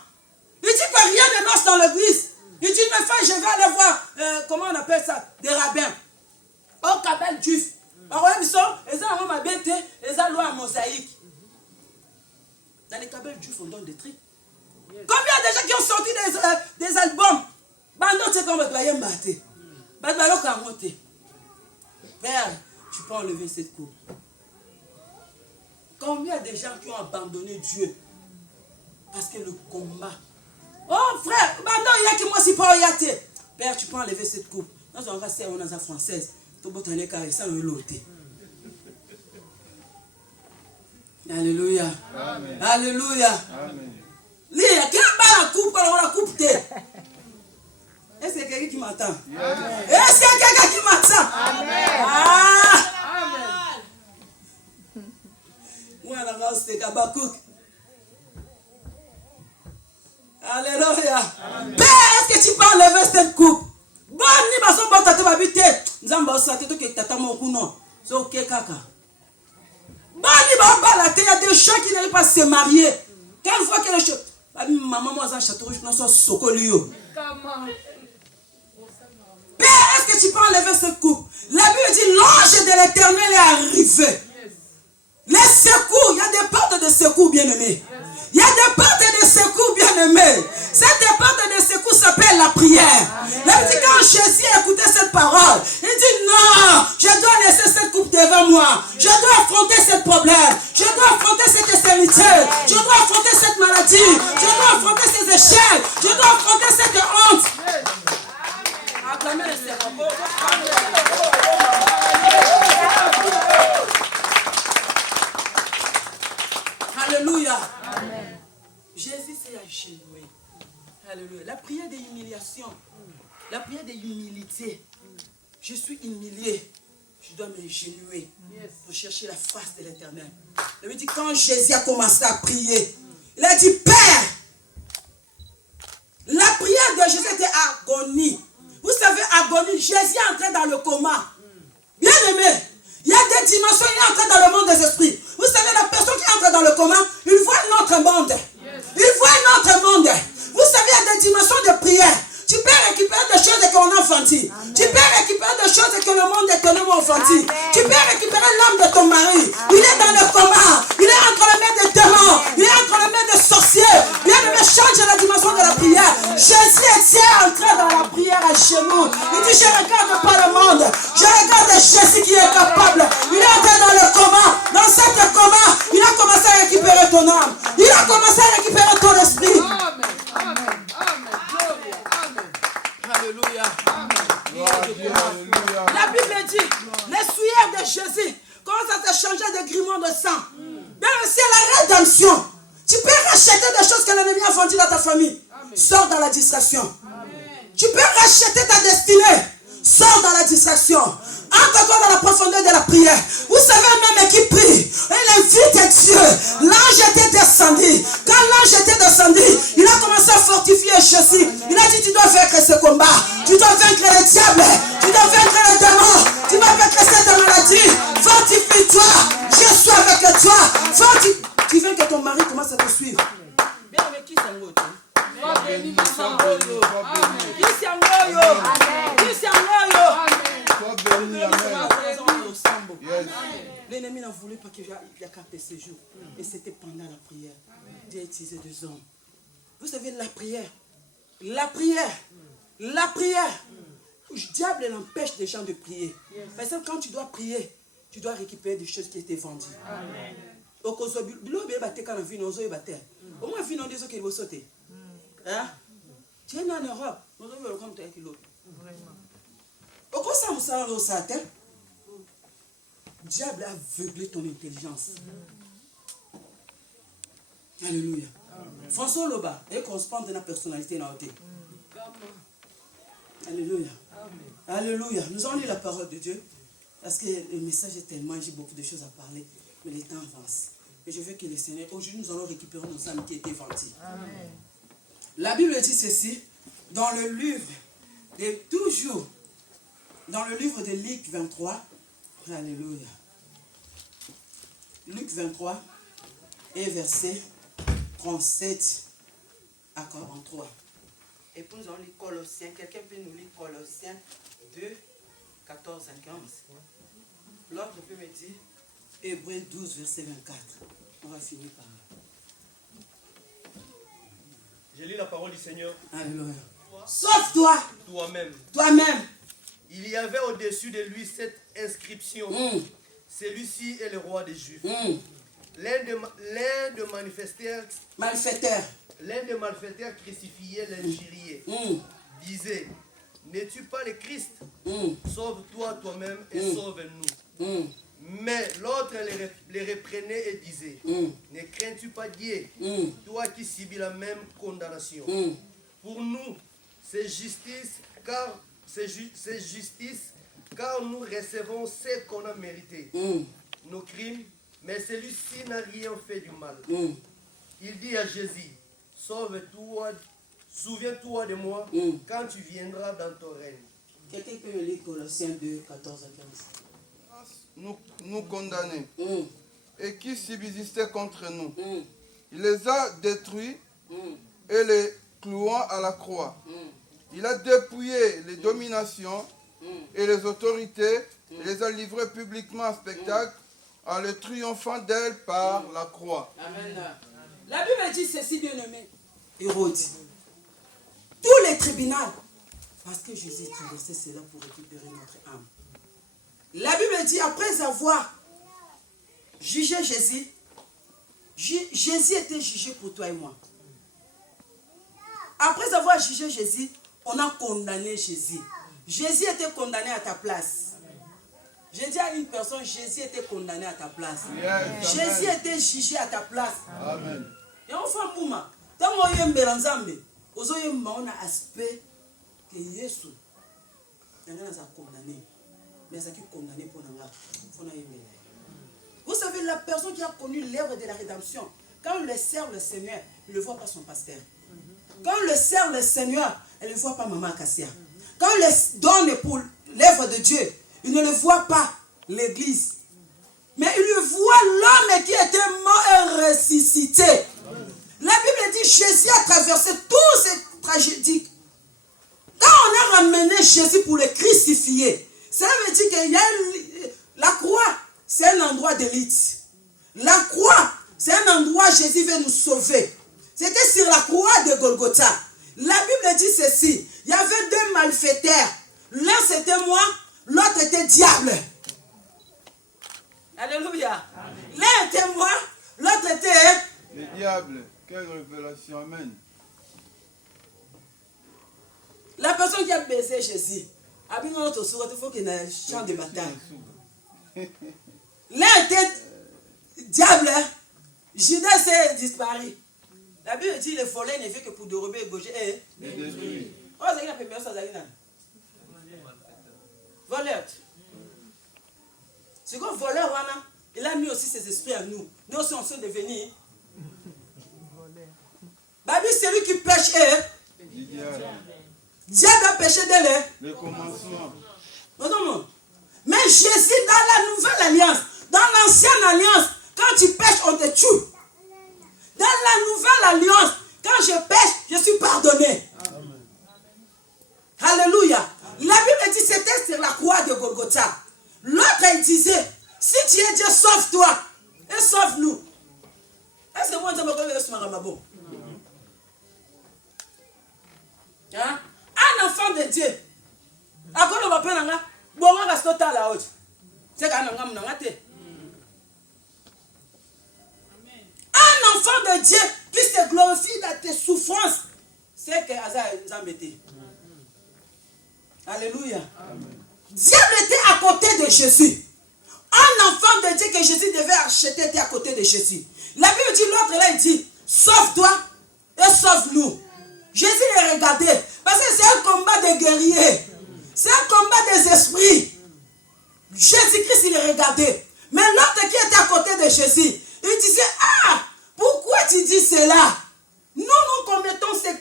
Il dit que rien ne marche dans l'église. Il dit, une fois, je vais aller voir, comment on appelle ça? Des rabbins. Au Kabel Juif. Alors, ils ont un bête, ils ont loi mosaïque. Dans les Kabel Juif, on donne des trucs. Combien de gens qui ont sorti des albums? Bando, c'est comme le maté. Bando, kamoté. Père, tu peux enlever cette coupe. Combien de gens qui ont abandonné Dieu? Parce que le combat. Oh frère, Bando, il y a qui moi si pas y. Père, tu peux enlever cette coupe. Dans un cas, c'est une française. Tout le monde est ça le loté. Alléluia. Amen. Alléluia. Amen. Qui a la coupe, alors la coupe t'es. Est-ce qu'il y a quelqu'un qui m'entend? Est-ce qu'il y a quelqu'un qui m'entend? Amen. Ah. Amen. Moi, la race, c'est Kabakouk. Alléluia. Amen. Père, est-ce que tu peux enlever cette coupe? Bon, ni ma son bon tata m'habite. Nous avons sorti tout que tata mon coup non. C'est ok kaka. Bon, ni ma balade, il y a des gens qui n'arrivent pas à se marier. Quelle fois que les choses. Maman, moi, j'ai un château rouge, je pense que c'est Sokolio. Père, est-ce que tu peux enlever cette coupe? La Bible dit l'ange de l'Éternel est arrivé. Les secours, il y a des portes de secours, bien-aimés. Il y a des portes de secours, bien-aimés. Cette porte de secours s'appelle la prière. La Bible dit quand Jésus a écouté cette parole, il dit non, je dois laisser cette coupe devant moi. Je dois affronter ce problème. Je dois affronter cette stérilité. Je dois affronter cette maladie. Je dois affronter ces échecs. Je dois affronter cette honte. Acclamez le Seigneur. Alléluia. Amen. Jésus s'est agenouillé. Alléluia. La prière de l'humiliation. La prière de l'humilité. Je suis humilié. Je dois m'agenouiller pour chercher la face de l'Éternel. Il me dit quand Jésus a commencé à prier, il a dit Père. La prière de Jésus était agonie. Vous savez, agonie, Jésus est entré dans le coma. Bien aimé, il y a des dimensions, il est entré dans le monde des esprits. Vous savez, la personne qui entre dans le coma, il voit un autre monde. Il voit un autre monde. Vous savez, il y a des dimensions de prière. Tu peux récupérer des choses qu'on a enfanties. Tu peux récupérer des choses que le monde économique a enfanties. Tu peux récupérer l'âme de ton mari. Il est dans le coma. Il est entre les mains des démons. Il est entre les mains des sorciers. Bien de me changer la dimension de la prière. Jésus est entré dans la prière à genoux. Il dit, je ne regarde pas le monde. Je regarde Jésus qui est capable. Il est entré dans le coma. Dans cet coma, il a commencé à récupérer ton âme. Il a commencé à récupérer ton esprit. Amen. Amen. Amen. Alléluia. La Bible dit, les souillures de Jésus commencent à te changer de grimement de sang. Bien, c'est la rédemption. Tu peux racheter des choses que l'ennemi a vendues dans ta famille. Sors dans la distraction. Tu peux racheter ta destinée. Sors dans la distraction. Entre-toi dans la profondeur de la prière. Vous savez, même qui prie, il invite Dieu. L'ange était descendu. Quand l'ange était descendu, il a commencé à fortifier Jésus. Il a dit, tu dois vaincre ce combat. Tu dois vaincre le diable. Tu dois vaincre le démon. Tu dois vaincre cette maladie. Fortifie-toi. Je suis avec toi. Tu veux que ton mari commence à te suivre. Bien avec qui ça l'autre? L'ennemi n'a voulu pas qu'il y ait capté ce jour. Et c'était pendant la prière. Dieu a utilisé des hommes. Vous savez, la prière. Le diable l'empêche les gens de prier. Parce que quand tu dois prier, tu dois récupérer des choses qui étaient vendues. Amen. Au moins, il y a des qui sauter. Tu es en Europe. Nous devons comme tu es l'autre. Pourquoi ça me sert au Satan? Le diable a aveuglé ton intelligence. Alléluia. François Loba est correspond de la personnalité dans le. Alléluia. Alléluia. Nous allons lire la parole de Dieu. Parce que le message est tellement, j'ai beaucoup de choses à parler. Mais le temps avance. Et je veux que le Seigneur, aujourd'hui nous allons récupérer nos âmes qui étaient vendues. Amen. La Bible dit ceci, dans le livre de toujours, Dans le livre de Luc 23, alléluia. Luc 23 et verset 37 à 43. Et puis nous allons lire Colossiens. Quelqu'un peut nous lire Colossiens 2, 14 à 15. L'autre peut me dire Hébreux 12, verset 24. On va finir par là. Je lis la parole du Seigneur. Alléluia. Sauf toi, Toi-même. toi-même. Il y avait au-dessus de lui cette inscription. Celui-ci est le roi des Juifs. L'un des Malfaiteur. crucifiés l'injuriait. Disait, n'es-tu pas le Christ? Sauve-toi toi-même et sauve-nous. Mais l'autre les reprenait et disait, ne crains-tu pas Dieu, toi qui subis la même condamnation? Pour nous, c'est justice, car nous recevons ce qu'on a mérité, nos crimes, mais celui-ci n'a rien fait du mal. Il dit à Jésus, sauve-toi, souviens-toi de moi quand tu viendras dans ton règne. Quelqu'un peut me lire Colossiens 2, 14 à 15. Nous condamner et qui subsistait contre nous. Il les a détruits et les clouant à la croix. Il a dépouillé les dominations et les autorités et les a livrés publiquement en spectacle en les triomphant d'elles par la croix. Amen. La Bible dit ceci, bien-aimé. Hérode. Tous les tribunaux, parce que Jésus traversait cela pour récupérer notre âme. La Bible dit, après avoir jugé Jésus, Jésus était jugé pour toi et moi. Après avoir jugé Jésus, on a condamné Jésus. Jésus était condamné à ta place. J'ai dit à une personne, Jésus était condamné à ta place. Yes, Jésus amen. était jugé à ta place. Amen. Et on fait un mouvement. Tant qu'on y a un mélange, on a aspect que Jésus a condamné. Mais ça qui est condamné pour nous. Vous savez, la personne qui a connu l'œuvre de la rédemption, quand on le sert le Seigneur, il ne voit pas son pasteur. Quand on le sert le Seigneur, elle ne voit pas Maman Cassia. Quand on le donne pour l'œuvre de Dieu, il ne le voit pas l'église. Mais il le voit l'homme qui était mort et ressuscité. La Bible dit Jésus a traversé toutes ces tragédies. Quand on a ramené Jésus pour le crucifier, ça veut dire qu'il y a la croix, c'est un endroit d'élite. La croix, c'est un endroit où Jésus veut nous sauver. C'était sur la croix de Golgotha. La Bible dit ceci, il y avait deux malfaiteurs. L'un c'était moi, l'autre était diable. Alléluia. L'un était moi, l'autre était... Le diable, quelle révélation, amen. La personne qui a baisé Jésus, il faut qu'il y ait un champ de bataille. L'un était diable, Judas s'est disparu. La Bible dit le volet ne fait que pour dérober et gaucher et détruire. Oh, c'est la première chose à dire. Voleur. C'est comme voleur, il a mis aussi ses esprits à nous. Nous aussi, on sont devenus. Babi, c'est lui qui pêche et. Diable a péché dès le commencement. Non. Mais Jésus, dans la nouvelle alliance, dans l'ancienne alliance, quand tu pêches, on te tue. Dans la nouvelle alliance, quand je pêche, je suis pardonné. Amen. Alléluia. Amen. La Bible dit c'était sur la croix de Golgotha. L'autre, il disait, si tu es Dieu, sauve-toi et sauve-nous. Est-ce que moi, je me connais ce marabou? Un enfant de Dieu. À quoi on va prendre un bon reste total la haute. C'est qu'un enfant de Dieu qui se glorifie dans tes souffrances, c'est que Asa nous a embêtés. Alléluia. Amen. Diable était à côté de Jésus. Un enfant de Dieu que Jésus devait acheter était à côté de Jésus. La Bible dit, l'autre là, il dit, sauve-toi et sauve-nous. Jésus les regardait. Parce que c'est un combat de guerriers. C'est un combat des esprits. Jésus-Christ, il les regardait. Mais l'autre qui était à côté de Jésus, il disait, ah, pourquoi tu dis cela? Nous commettons ces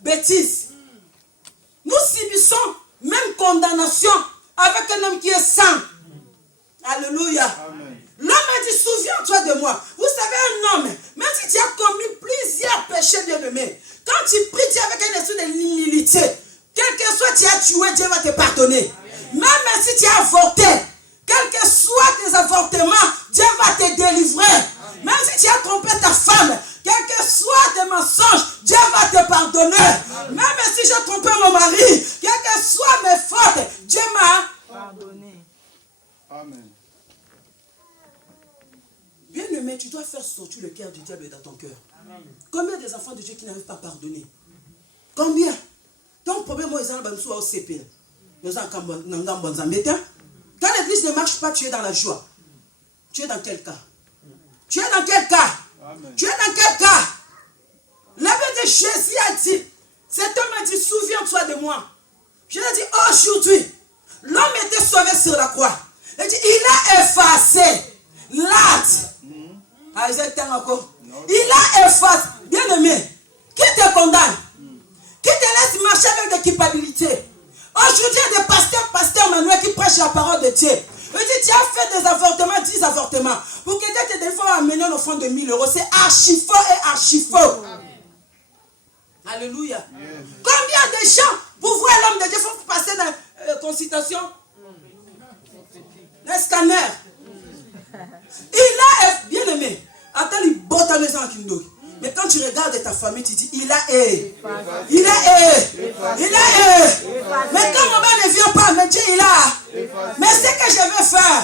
bêtises. Nous subissons même condamnation. avec un homme qui est saint. Alléluia. L'homme a dit, souviens-toi de moi. Vous savez, un homme, même si tu as commis plusieurs péchés, bien-aimés, quand tu pries, tu es avec un esprit de l'humilité. Quel que soit tu as tué, Dieu va te pardonner. Même si tu as avorté, quel que soit tes avortements, Dieu va te délivrer. Même si tu as trompé ta femme, quel que soit tes mensonges, Dieu va te pardonner. Même si j'ai trompé mon mari, quelles que soient mes fautes, Dieu m'a pardonné. Amen. Bien-aimé, tu dois faire sortir le cœur du diable dans ton cœur. Combien des enfants de Dieu qui n'arrivent pas à pardonner? Combien? Ton problème, moi, c'est que au CP. Quand l'église ne marche pas, tu es dans la joie. Tu es dans quel cas? Tu es dans quel cas? Amen. Tu es dans quel cas? La Bible de Jésus a dit, cet homme a dit, souviens-toi de moi. Je lui ai dit, aujourd'hui, l'homme était sauvé sur la croix. Il dit, il a effacé l'acte. Il a effacé. Bien-aimé, qui te condamne? Qui te laisse marcher avec des culpabilités? Aujourd'hui, il y a des pasteurs Manuel qui prêchent la parole de Dieu. Il dit, tu as fait des avortements, 10 avortements. Pour que Dieu te donne un million au fond de 1000 euros. C'est archi faux et archi faux. Alléluia. Yes. Combien de gens, pour voir l'homme de Dieu, il faut passer dans la consultation? Un scanner. Il a, bien aimé. Attends, il botte à maison en Kindo. Mais quand tu regardes ta famille, tu dis, il a Mais quand mon mari ne vient pas, mais Dieu, il a. Mais ce que je vais faire.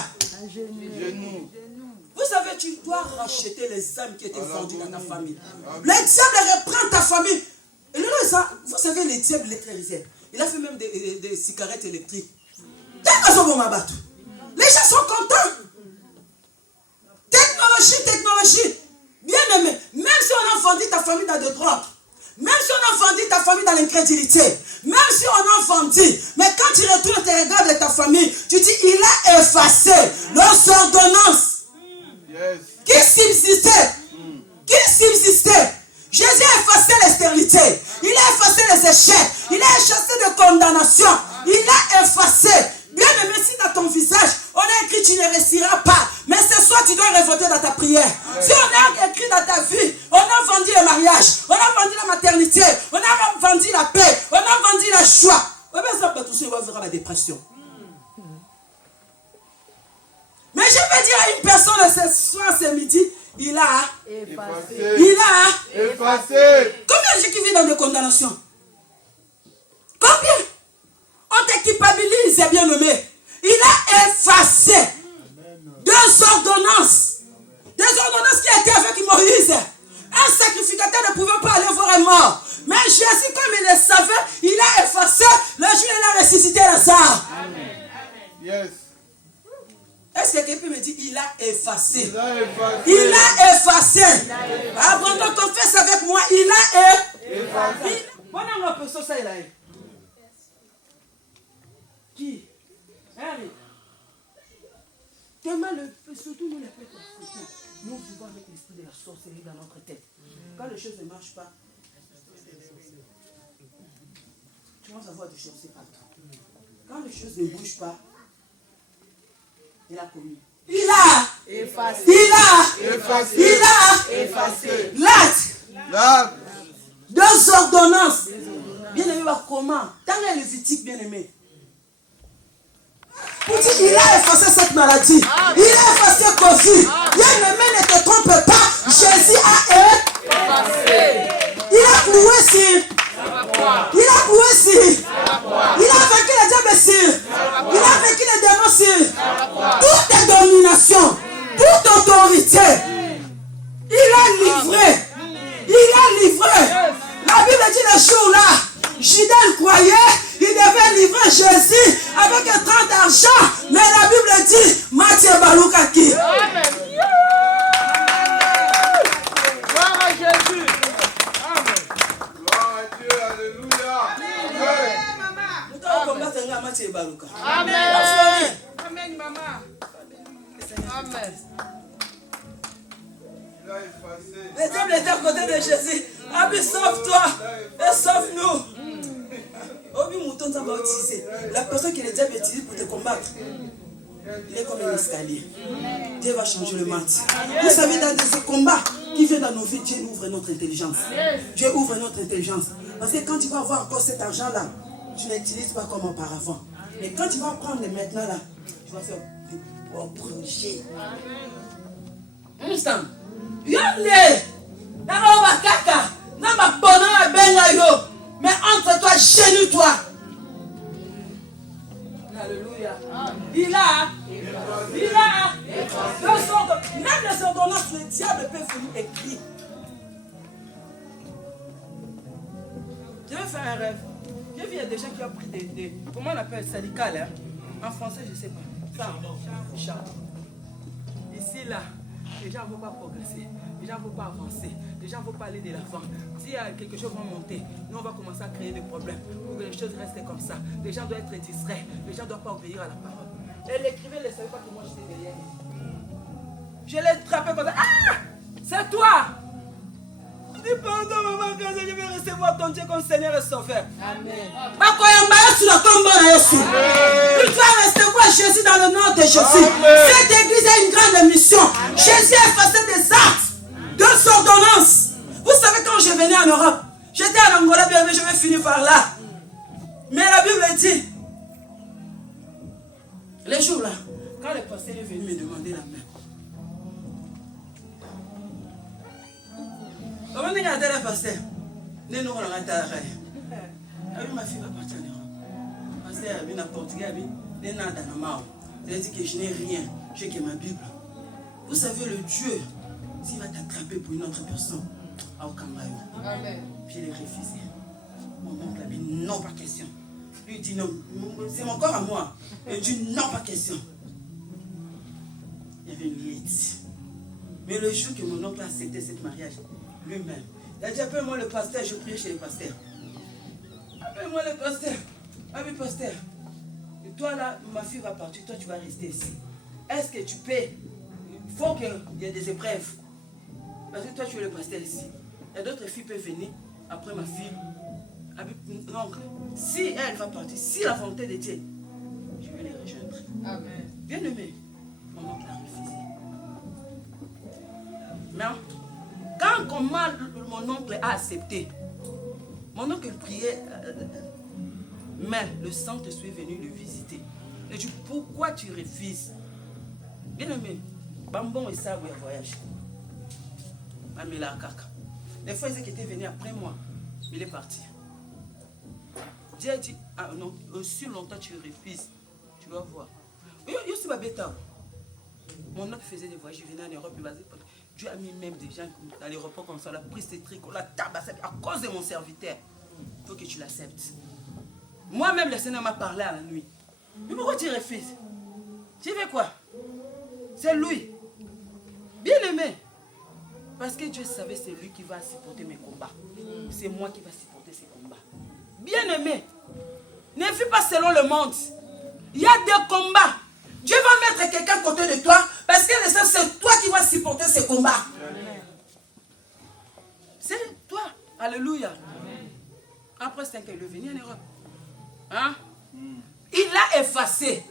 Vous savez, tu dois racheter les âmes qui étaient vendues dans ta famille. Le diable reprend ta famille. Et vous savez, le diable électrisé. Il a fait même des cigarettes électriques. Les gens sont contents. Technologie. Bien aimé, même si on a vendu ta famille dans de drogues, même si on a vendu ta famille dans l'incrédulité, même si on a vendu, mais quand tu retournes, tu regardes ta famille, tu dis, il a effacé leurs ordonnances. Yes. Qui subsistait. Jésus a effacé les stérilités, il a effacé les échecs, il a effacé de condamnation, il a effacé. Bien aimé, si dans ton visage, on a écrit tu ne réussiras pas, mais ce soir tu dois révolter dans ta prière. Si on a écrit dans ta vie, on a vendu le mariage, on a vendu la maternité, on a vendu la paix, on a vendu la joie. On va tout ça, on va vivre la dépression. Mais je vais dire à une personne ce soir, ce midi, il a effacé. Combien de gens qui vivent dans des condamnations? Combien? On te culpabilise, bien nommé. Il a effacé deux ordonnances. Des ordonnances qui étaient avec Moïse. Un sacrificateur ne pouvait pas aller voir un mort. Mais Jésus, comme il le savait, il a effacé. Le jour il a ressuscité Lazare. Amen. Yes. Est-ce que quelqu'un me dit, il a effacé? Il a effacé. Abandonne ton fils avec moi. Il a effacé. Qui? Harry. Tellement surtout nous les peuples africains, nous vivons avec l'esprit de la sorcellerie dans notre tête. Quand les choses ne marchent pas, tu vas avoir des choses partout. Quand les choses ne bougent pas, il a commis. Il a effacé. L'acte. Deux ordonnances. Bien aimé, comment? Dans les Lévitique, bien aimé. Il a effacé cette maladie. Il a effacé Covid. Bien aimé, ne te trompe pas. Jésus a effacé. Il a cloué sur. Il a vaincu les diables sur. Il a vaincu les démons sur. Toute ta domination, toute autorité. Il a livré. La Bible dit le jour-là, Judas croyait, il devait livrer Jésus avec un train d'argent. Mais la Bible dit, Matthieu Baloukaki. Amen. Gloire à Jésus. Amen. Gloire à Dieu. Alléluia. Amen. Amen, maman. Amen. Le diable est à côté de Jésus. Abi, sauve-toi et sauve-nous. on va utiliser. La personne que le diable utilise pour te combattre, il est comme un escalier. Dieu va changer le mat. Vous savez, dans ce combat qui vient dans nos vies, Dieu ouvre notre intelligence. Dieu ouvre notre intelligence. Parce que quand tu vas avoir encore cet argent-là, tu ne l'utilises pas comme auparavant. Mais quand tu vas prendre maintenant là, tu vas faire des beaux projets. Instant. Yonde! Naba kaka! Naba bona benga yo! Mais entre toi, génis-toi! Alléluia! Il a! Même les ordonnances, le diable peut venir écrire. Je vais faire un rêve. J'ai vu, il y a des gens qui ont pris des comment on appelle ça, des cales, hein? En français, je ne sais pas. Ça, char. Ici, là, les gens ne vont pas progresser. Les gens ne vont pas avancer. Les gens ne vont pas aller de l'avant. S'il y a quelque chose qui va monter, nous, on va commencer à créer des problèmes. Pour que les choses restent comme ça. Les gens doivent être distraits. Les gens ne doivent pas obéir à la parole. Et l'écrivain ne savait pas que moi, j'étais derrière. Je l'ai attrapé comme ça. Ah! C'est toi! Dis pardon, maman, quand je vais recevoir ton Dieu comme Seigneur et Sauveur. Amen. Il faut recevoir Jésus dans le nom de Jésus. Amen. Cette église a une grande mission. Amen. Jésus a effacé des actes, 2 ordonnances. Vous savez, quand je venais en Europe, j'étais en Angola, bien, je vais finir par là. Mais la Bible dit, les jours là, quand le pasteur est venu me demander la main, comment est-ce que le pasteur ne nous rend pas à la ma fille va partir en Europe. Pasteur, il y a un Portugais, il y a un Danamao. C'est-à-dire que je n'ai rien, j'ai que ma Bible. Vous savez, le Dieu, s'il va t'attraper pour une autre personne, à Okambayo, puis il est refusé. Mon oncle a dit non, pas question. Lui il dit non, c'est mon corps à moi. Il dit non, pas question. Il y avait une liette. Mais le jour que mon oncle a accepté ce mariage, lui-même, il a dit appelle-moi le pasteur, je priais chez le pasteur. Appelle-moi le pasteur. Ah oui, pasteur. Et toi là, ma fille va partir, toi tu vas rester ici. Est-ce que tu peux? Il faut qu'il y ait des épreuves. Parce que toi tu es le pasteur ici. Et d'autres filles peuvent venir après ma fille. Donc, si elle va partir, si la volonté de Dieu, je vais les rejoindre. Amen. Bien aimé, mon oncle a refusé. Mais quand mon oncle a accepté, mon oncle priait, mais le Saint-Esprit est venu le visiter. Il dit, pourquoi tu refuses? Bien aimé, Bambon et ça, oui, voyage. Amela Kaka. Les fois, ils étaient venus après moi, il est parti. Dieu a dit, ah non, aussi longtemps tu refuses, tu vas voir. Je suis pas bête. Mon oncle faisait des voyages, il venait en Europe, Dieu a mis même des gens dans l'aéroport comme ça, la prise de tricot, la tabasse, à cause de mon serviteur. Il faut que tu l'acceptes. Moi-même, le Seigneur m'a parlé à la nuit. Mais pourquoi tu refuses? Tu fais quoi? C'est lui. Bien aimé. Parce que Dieu savait c'est lui qui va supporter mes combats. C'est moi qui va supporter ses combats. Bien aimé. Ne vis pas selon le monde. Il y a des combats. Dieu va mettre quelqu'un à côté de toi parce que c'est toi qui vas supporter ces combats. C'est toi. Alléluia. Amen. Après 5 ans, il est venu en Europe. Hein? Il l'a effacé.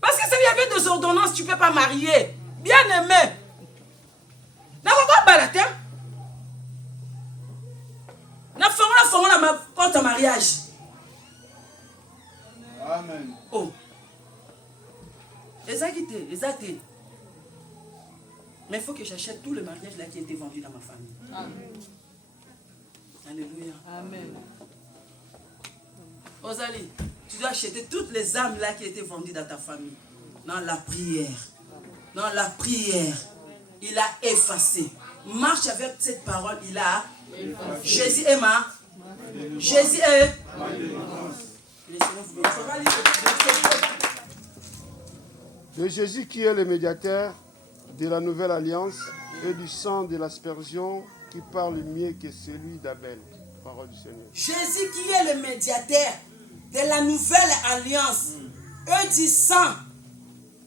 Parce que s'il y avait des ordonnances, tu ne peux pas marier. Bien aimé. N'a pas balaté. N'a pas porte en mariage. Amen. Oh. Exactement. Mais il faut que j'achète tout le mariage là qui a été vendu dans ma famille. Amen. Alléluia. Amen. Osali, tu dois acheter toutes les âmes là qui étaient vendues dans ta famille. Dans la prière. Dans la prière. Il a effacé. Marche avec cette parole, il a effacé. Jésus est ma. Jésus est. De Jésus qui est le médiateur de la nouvelle alliance et du sang de l'aspersion qui parle mieux que celui d'Abel. Parole du Seigneur. Jésus qui est le médiateur de la nouvelle alliance et du sang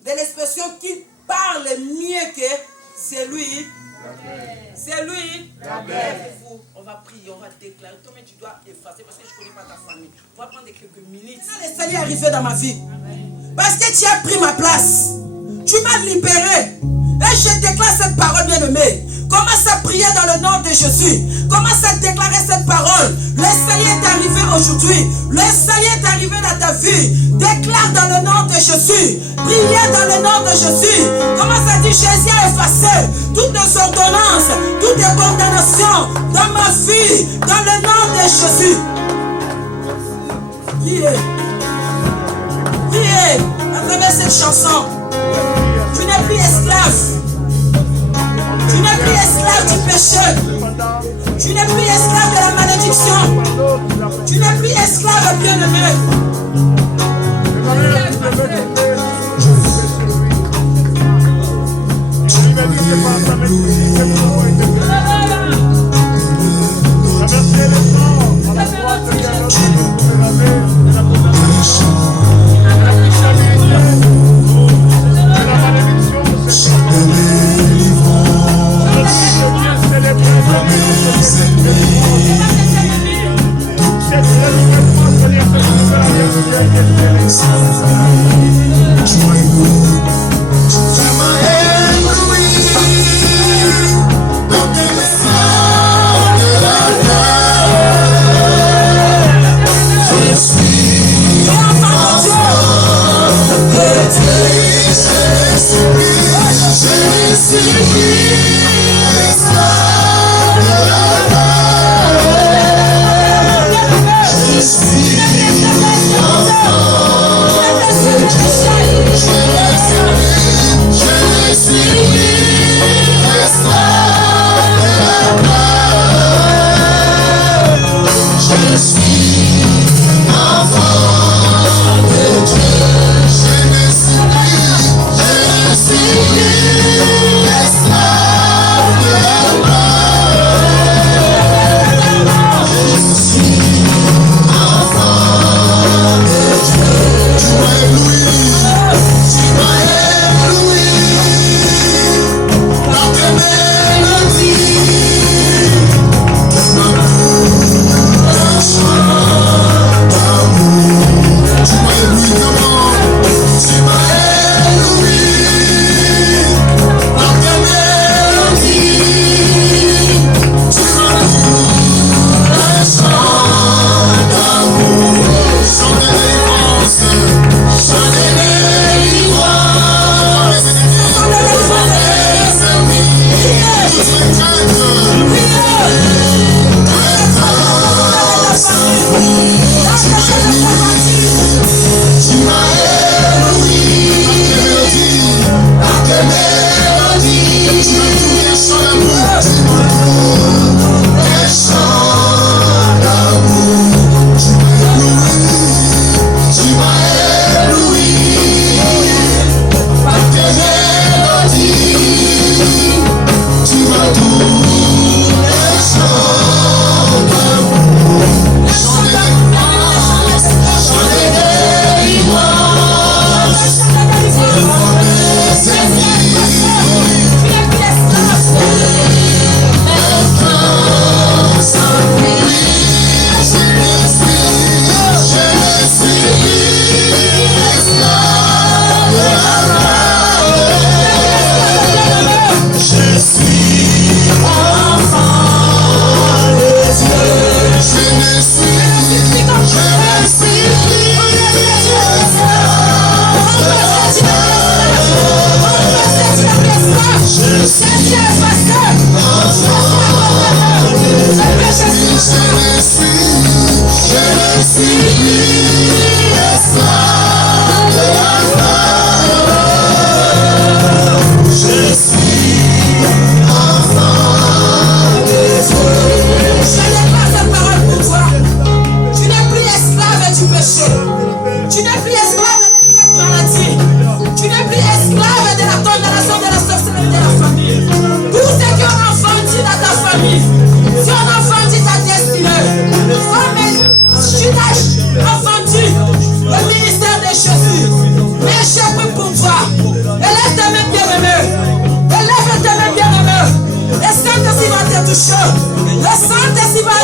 de l'expression qui parle mieux que celui d'Abel. C'est lui d'Abel. On va va prier, on va déclarer. Toi, mais tu dois effacer parce que je ne connais pas ta famille. On va prendre quelques minutes. Le Seigneur est arrivé dans ma vie. Parce que tu as pris ma place. Tu m'as libéré. Et je déclare cette parole, bien-aimée. Commence à prier dans le nom de Jésus. Commence à déclarer cette parole. Le Seigneur est arrivé aujourd'hui. Le Seigneur est arrivé dans ta vie. Déclare dans le nom de Jésus. Priez dans le nom de Jésus. Commence à dire, Jésus a effacé toutes les ordonnances, toutes les condamnations dans ma vie. Dans le nom de Jésus. Priez. Priez à travers cette chanson. Tu n'es plus esclave. Tu n'es plus esclave du péché. Tu n'es plus esclave de la malédiction. Tu n'es plus esclave, bien-aimé.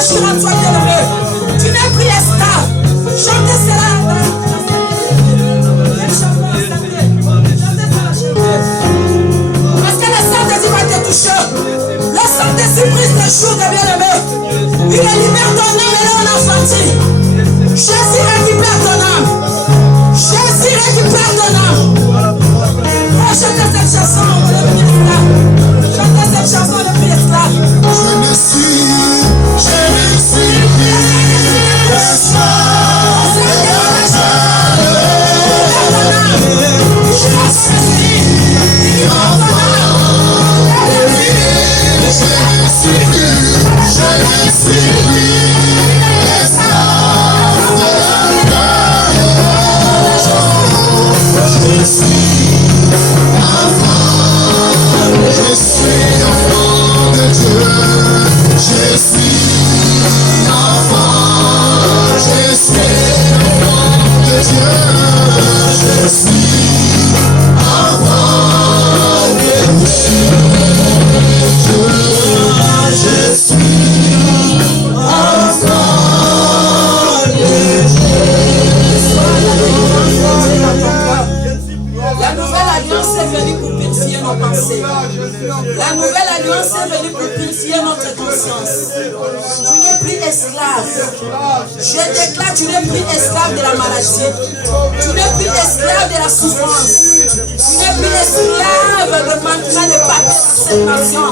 s'affranchir en toi, bien-aimé. Tu n'es plus esclave. Chantez cela. Parce que le Saint-Esprit va te toucher. Le Saint-Esprit brise les jours de bien-aimé. Il libère ton âme et là on a sorti. Jésus récupère ton âme. Jésus récupère ton âme. Oh, chantez cette chanson, le prix esclave. Chantez cette chanson, le prix esclave. Je ne suis plus esclave de la chair. Je suis enfant de Dieu. Je ne suis plus esclave de la chair. Je suis enfant de Dieu. Je suis enfant de Dieu. Je suis enfant de Dieu. Je suis enfant de Dieu. La nouvelle alliance est venue pour purifier nos pensées. La nouvelle alliance est venue pour purifier notre conscience. Tu n'es plus esclave. Je déclare, tu n'es plus esclave de la maladie. Tu n'es plus esclave de la souffrance. Tu n'es plus esclave de manquement de participation.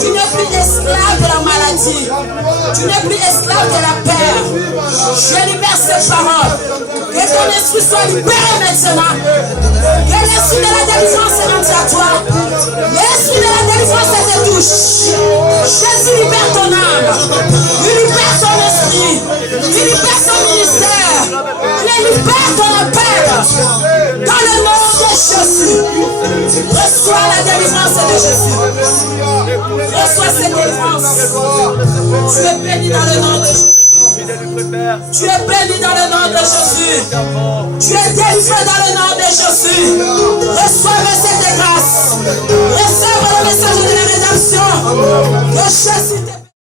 Tu n'es plus esclave de la maladie. Tu n'es plus esclave de la peur. Je libère ces paroles. Que ton esprit soit libéré maintenant. Que l'esprit de la délivrance est rentré à toi. L'esprit de la délivrance te touche. Jésus libère ton âme. Il libère ton esprit. Il libère ton ministère. Il libère ton appel. Dans le nom de Jésus. Reçois la délivrance de Jésus. Reçois cette délivrance. Tu es béni dans le nom de Jésus. Tu es béni dans le nom de Jésus. Tu es délivré dans le nom de Jésus. Reçois cette grâce. Reçois le message de la rédemption. Que Jésus